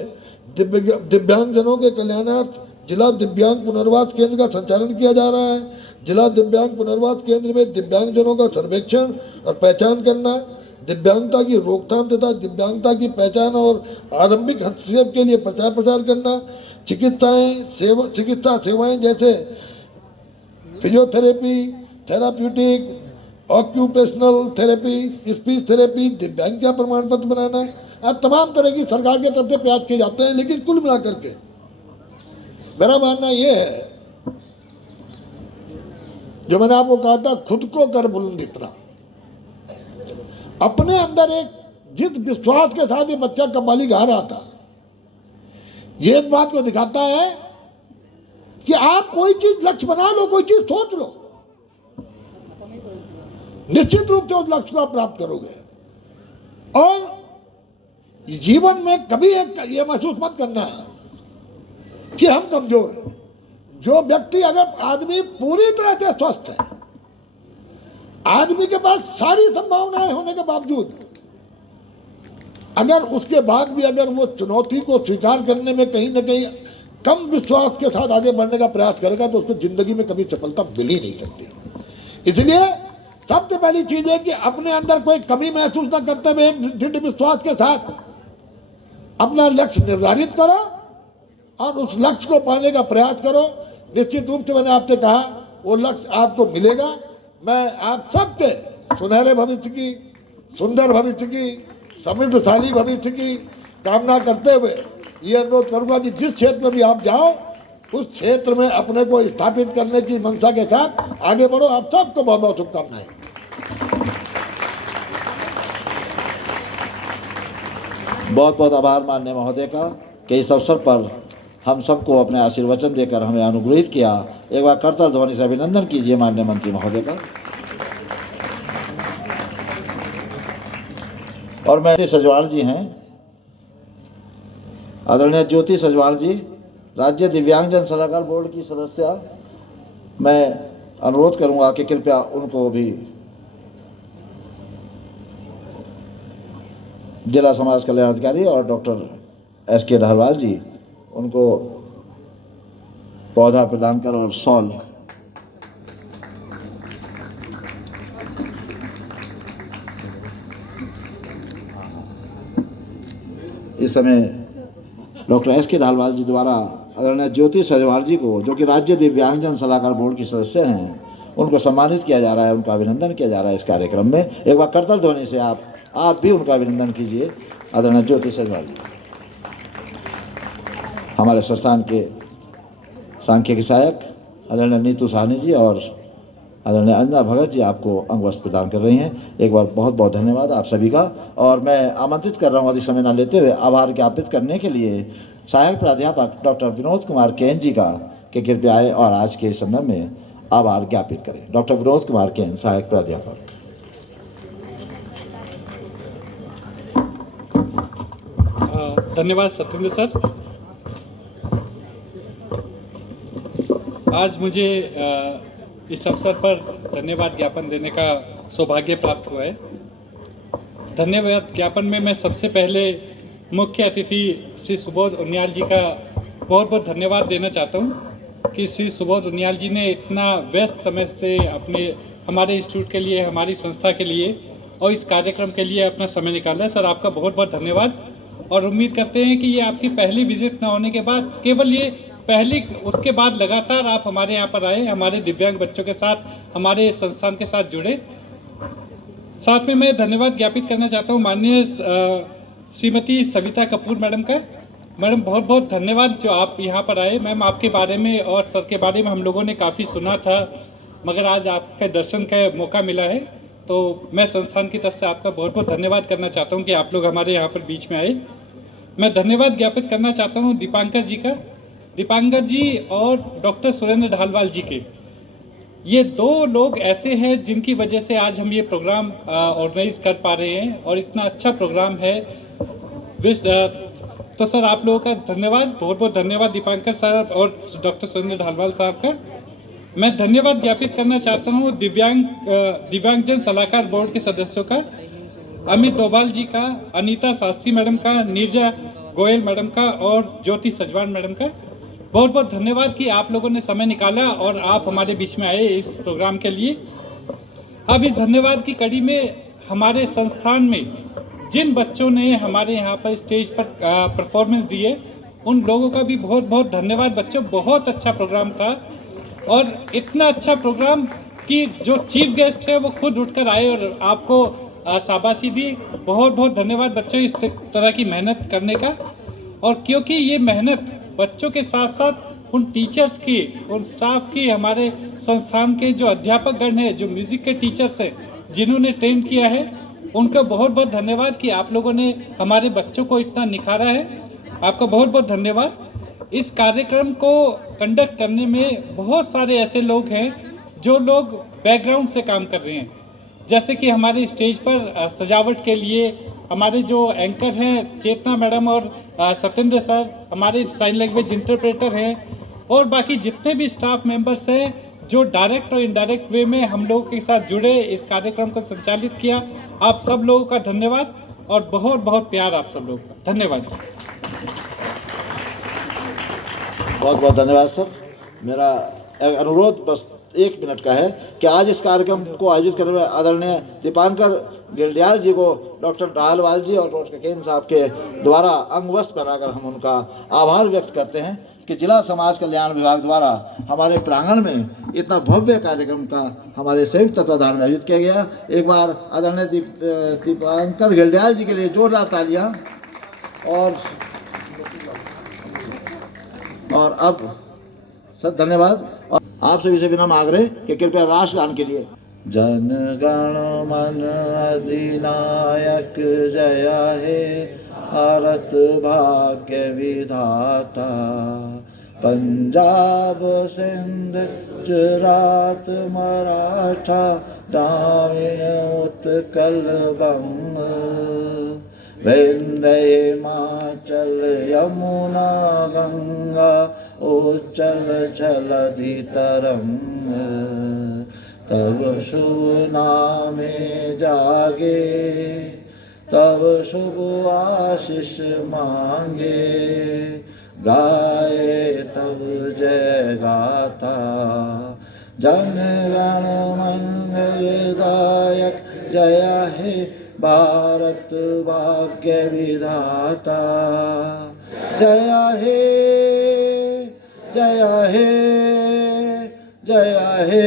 दिव्यांगजनों के कल्याणार्थ जिला दिव्यांग पुनर्वास केंद्र का संचालन किया जा रहा है। जिला दिव्यांग पुनर्वास केंद्र में दिव्यांगजनों का सर्वेक्षण और पहचान करना, दिव्यांगता की रोकथाम तथा दिव्यांगता की पहचान और आरंभिक हस्तक्षेप के लिए प्रचार प्रसार करना, चिकित्सा सेवाएं जैसे physiotherapy, therapeutic, occupational therapy, speech therapy, दिव्यांगता प्रमाण पत्र बनाना, अब तमाम तरह की सरकार की तरफ से प्रयास किए जाते हैं। लेकिन कुल मिलाकर के मेरा मानना यह है, जो मैंने आपको कहा था, खुद को कर बुलंद इतना, अपने अंदर एक जिस विश्वास के साथ ये बच्चा कव्वाली गा रहा था, ये इस बात को दिखाता है कि आप कोई चीज लक्ष्य बना लो, कोई चीज सोच लो, निश्चित रूप से उस लक्ष्य को आप प्राप्त करोगे। और जीवन में कभी एक ये महसूस मत करना कि हम कमजोर हैं। जो व्यक्ति, अगर आदमी पूरी तरह से स्वस्थ है, आदमी के पास सारी संभावनाएं होने के बावजूद अगर उसके बाद भी अगर वो चुनौती को स्वीकार करने में कहीं ना कहीं कम विश्वास के साथ आगे बढ़ने का प्रयास करेगा तो उसको जिंदगी में कभी सफलता मिल ही नहीं सकती। इसलिए सबसे पहली चीज है कि अपने अंदर कोई कमी महसूस न करते हुए एक दृढ़ विश्वास के साथ अपना लक्ष्य निर्धारित करो और उस लक्ष्य को पाने का प्रयास करो। निश्चित रूप से मैंने आपसे कहा वो लक्ष्य आपको मिलेगा। मैं आप सबके सुनहरे भविष्य की, सुंदर भविष्य की, समृद्धशाली भविष्य की कामना करते हुए ये अनुरोध करूंगा कि जिस क्षेत्र में भी आप जाओ उस क्षेत्र में अपने को स्थापित करने की मंशा के साथ आगे बढ़ो। आप सबको बहुत बहुत शुभकामनाएं। बहुत बहुत आभार माननीय महोदय का कि इस अवसर पर हम सबको अपने आशीर्वचन देकर हमें अनुग्रहित किया। एक बार करताल ध्वनि से अभिनंदन कीजिए माननीय मंत्री महोदय का। और मैं सजवाल जी हैं, आदरणीय ज्योति सजवाल जी, राज्य दिव्यांगजन सलाहकार बोर्ड की सदस्य। मैं अनुरोध करूंगा कि कृपया उनको भी जिला समाज कल्याण अधिकारी और डॉक्टर एस.के. ढालवाल जी उनको पौधा प्रदान कर और शॉल इस समय डॉक्टर एस.के. ढालवाल जी द्वारा आदरणीय ज्योति सजवाल जी को, जो कि राज्य दिव्यांगजन सलाहकार बोर्ड की सदस्य हैं, उनको सम्मानित किया जा रहा है, उनका अभिनंदन किया जा रहा है इस कार्यक्रम में। एक बार करताल ध्वनि से आप भी उनका अभिनंदन कीजिए। आदरणीय ज्योति सजवाल जी हमारे संस्थान के सांख्यिकी सहायक आदरणीय नीतू साहनी जी और आदरणीय अंजना भगत जी आपको अंगवस्त्र प्रदान कर रही हैं। एक बार बहुत बहुत धन्यवाद आप सभी का। और मैं आमंत्रित कर रहा हूँ अधिक समय न लेते हुए आभार ज्ञापित करने के लिए सहायक प्राध्यापक डॉक्टर विनोद कुमार केन जी का कि कृपया आए और आज के इस संदर्भ में आभार ज्ञापित करें। डॉक्टर विनोद कुमार केन, सहायक प्राध्यापक। धन्यवाद सत्येंद्र सर। आज मुझे इस अवसर पर धन्यवाद ज्ञापन देने का सौभाग्य प्राप्त हुआ है। धन्यवाद ज्ञापन में मैं सबसे पहले मुख्य अतिथि श्री सुबोध उनियाल जी का बहुत बहुत धन्यवाद देना चाहता हूं कि श्री सुबोध उनियाल जी ने इतना व्यस्त समय से हमारे इंस्टीट्यूट के लिए, हमारी संस्था के लिए और इस कार्यक्रम के लिए अपना समय निकाला है। सर आपका बहुत बहुत धन्यवाद। और उम्मीद करते हैं कि ये आपकी पहली विजिट न होने के बाद, केवल ये पहली, उसके बाद लगातार आप हमारे यहाँ पर आए, हमारे दिव्यांग बच्चों के साथ, हमारे संस्थान के साथ जुड़े। साथ में मैं धन्यवाद ज्ञापित करना चाहता हूँ माननीय श्रीमती सविता कपूर मैडम का। मैडम बहुत बहुत धन्यवाद जो आप यहाँ पर आए। मैम आपके बारे में और सर के बारे में हम लोगों ने काफ़ी सुना था, मगर आज आपके दर्शन का मौका मिला है, तो मैं संस्थान की तरफ से आपका बहुत बहुत धन्यवाद करना चाहता हूँ कि आप लोग हमारे यहाँ पर बीच में आए। मैं धन्यवाद ज्ञापित करना चाहता हूँ दीपांकर जी का। दीपांकर जी और डॉक्टर सुरेंद्र ढालवाल जी के, ये दो लोग ऐसे हैं जिनकी वजह से आज हम ये प्रोग्राम ऑर्गेनाइज कर पा रहे हैं और इतना अच्छा प्रोग्राम है। तो सर आप लोगों का धन्यवाद, बहुत बहुत धन्यवाद दीपांकर साहब और डॉक्टर सुरेंद्र ढालवाल साहब का। मैं धन्यवाद ज्ञापित करना चाहता हूँ दिव्यांगजन सलाहकार बोर्ड के सदस्यों का, अमित डोभाल जी का, अनीता शास्त्री मैडम का, नीरजा गोयल मैडम का और ज्योति सजवान मैडम का। बहुत बहुत धन्यवाद कि आप लोगों ने समय निकाला और आप हमारे बीच में आए इस प्रोग्राम के लिए। अब इस धन्यवाद की कड़ी में हमारे संस्थान में जिन बच्चों ने हमारे यहाँ पर स्टेज पर परफॉर्मेंस दिए, उन लोगों का भी बहुत बहुत धन्यवाद। बच्चों बहुत अच्छा प्रोग्राम था और इतना अच्छा प्रोग्राम कि जो चीफ गेस्ट है वो खुद उठकर आए और आपको शाबाशी दी। बहुत बहुत धन्यवाद बच्चों इस तरह की मेहनत करने का। और क्योंकि ये मेहनत बच्चों के साथ साथ उन टीचर्स की, उन स्टाफ की, हमारे संस्थान के जो अध्यापकगण हैं, जो म्यूज़िक के टीचर्स हैं, जिन्होंने ट्रेन किया है, उनका बहुत बहुत धन्यवाद कि आप लोगों ने हमारे बच्चों को इतना निखारा है। आपका बहुत बहुत धन्यवाद। इस कार्यक्रम को कंडक्ट करने में बहुत सारे ऐसे लोग हैं जो लोग बैकग्राउंड से काम कर रहे हैं, जैसे कि हमारे स्टेज पर सजावट के लिए हमारे जो एंकर हैं चेतना मैडम और सत्येंद्र सर, हमारे साइन लैंग्वेज इंटरप्रेटर हैं और बाकी जितने भी स्टाफ मेंबर्स हैं जो डायरेक्ट और इनडायरेक्ट वे में हम लोगों के साथ जुड़े, इस कार्यक्रम को संचालित किया। आप सब लोगों का धन्यवाद और बहुत बहुत प्यार आप सब लोगों का। धन्यवाद। बहुत बहुत धन्यवाद सर। मेरा अनुरोध बस 1 मिनट का है कि आज इस कार्यक्रम को आयोजित करने में आदरणीय दीपांकर गिल्डियाल जी को डॉक्टर ढालवाल जी और डॉक्टर केन साहब के द्वारा अंगवस्त्र बनाकर हम उनका आभार व्यक्त करते हैं कि जिला समाज कल्याण विभाग द्वारा हमारे प्रांगण में इतना भव्य कार्यक्रम का हमारे संयुक्त तत्वाधान में आयोजित किया गया। एक बार आदरणीय दीपांकर गिल्डियाल जी के लिए जोरदार तालियां। और अब सर धन्यवाद। और आप सभी से विनम्र आग्रह कि कृपया राष्ट्रगान के लिए जन गण मन अधिनायक जय हे भारत भाग्य विधाता पंजाब सिंध गुजरात मराठा द्राविड़ उत्कल बंग विंध्य हिमाचल यमुना गंगा उच्चल जलधि तरंग तब शुभ नामे जागे तब शुभ आशीष मांगे गाए तब जय गाथा जन गण मंगलदायक जय हे भारत भाग्य विधाता जय हे जय हे जय हे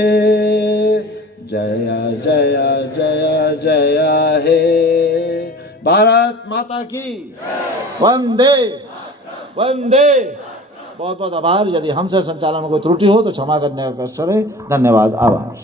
जय जय जय जय हे भारत माता की वंदे वंदे। बहुत बहुत आभार। यदि हमसे संचालन में कोई त्रुटि हो तो क्षमा करने का अवसर है। धन्यवाद, आभार।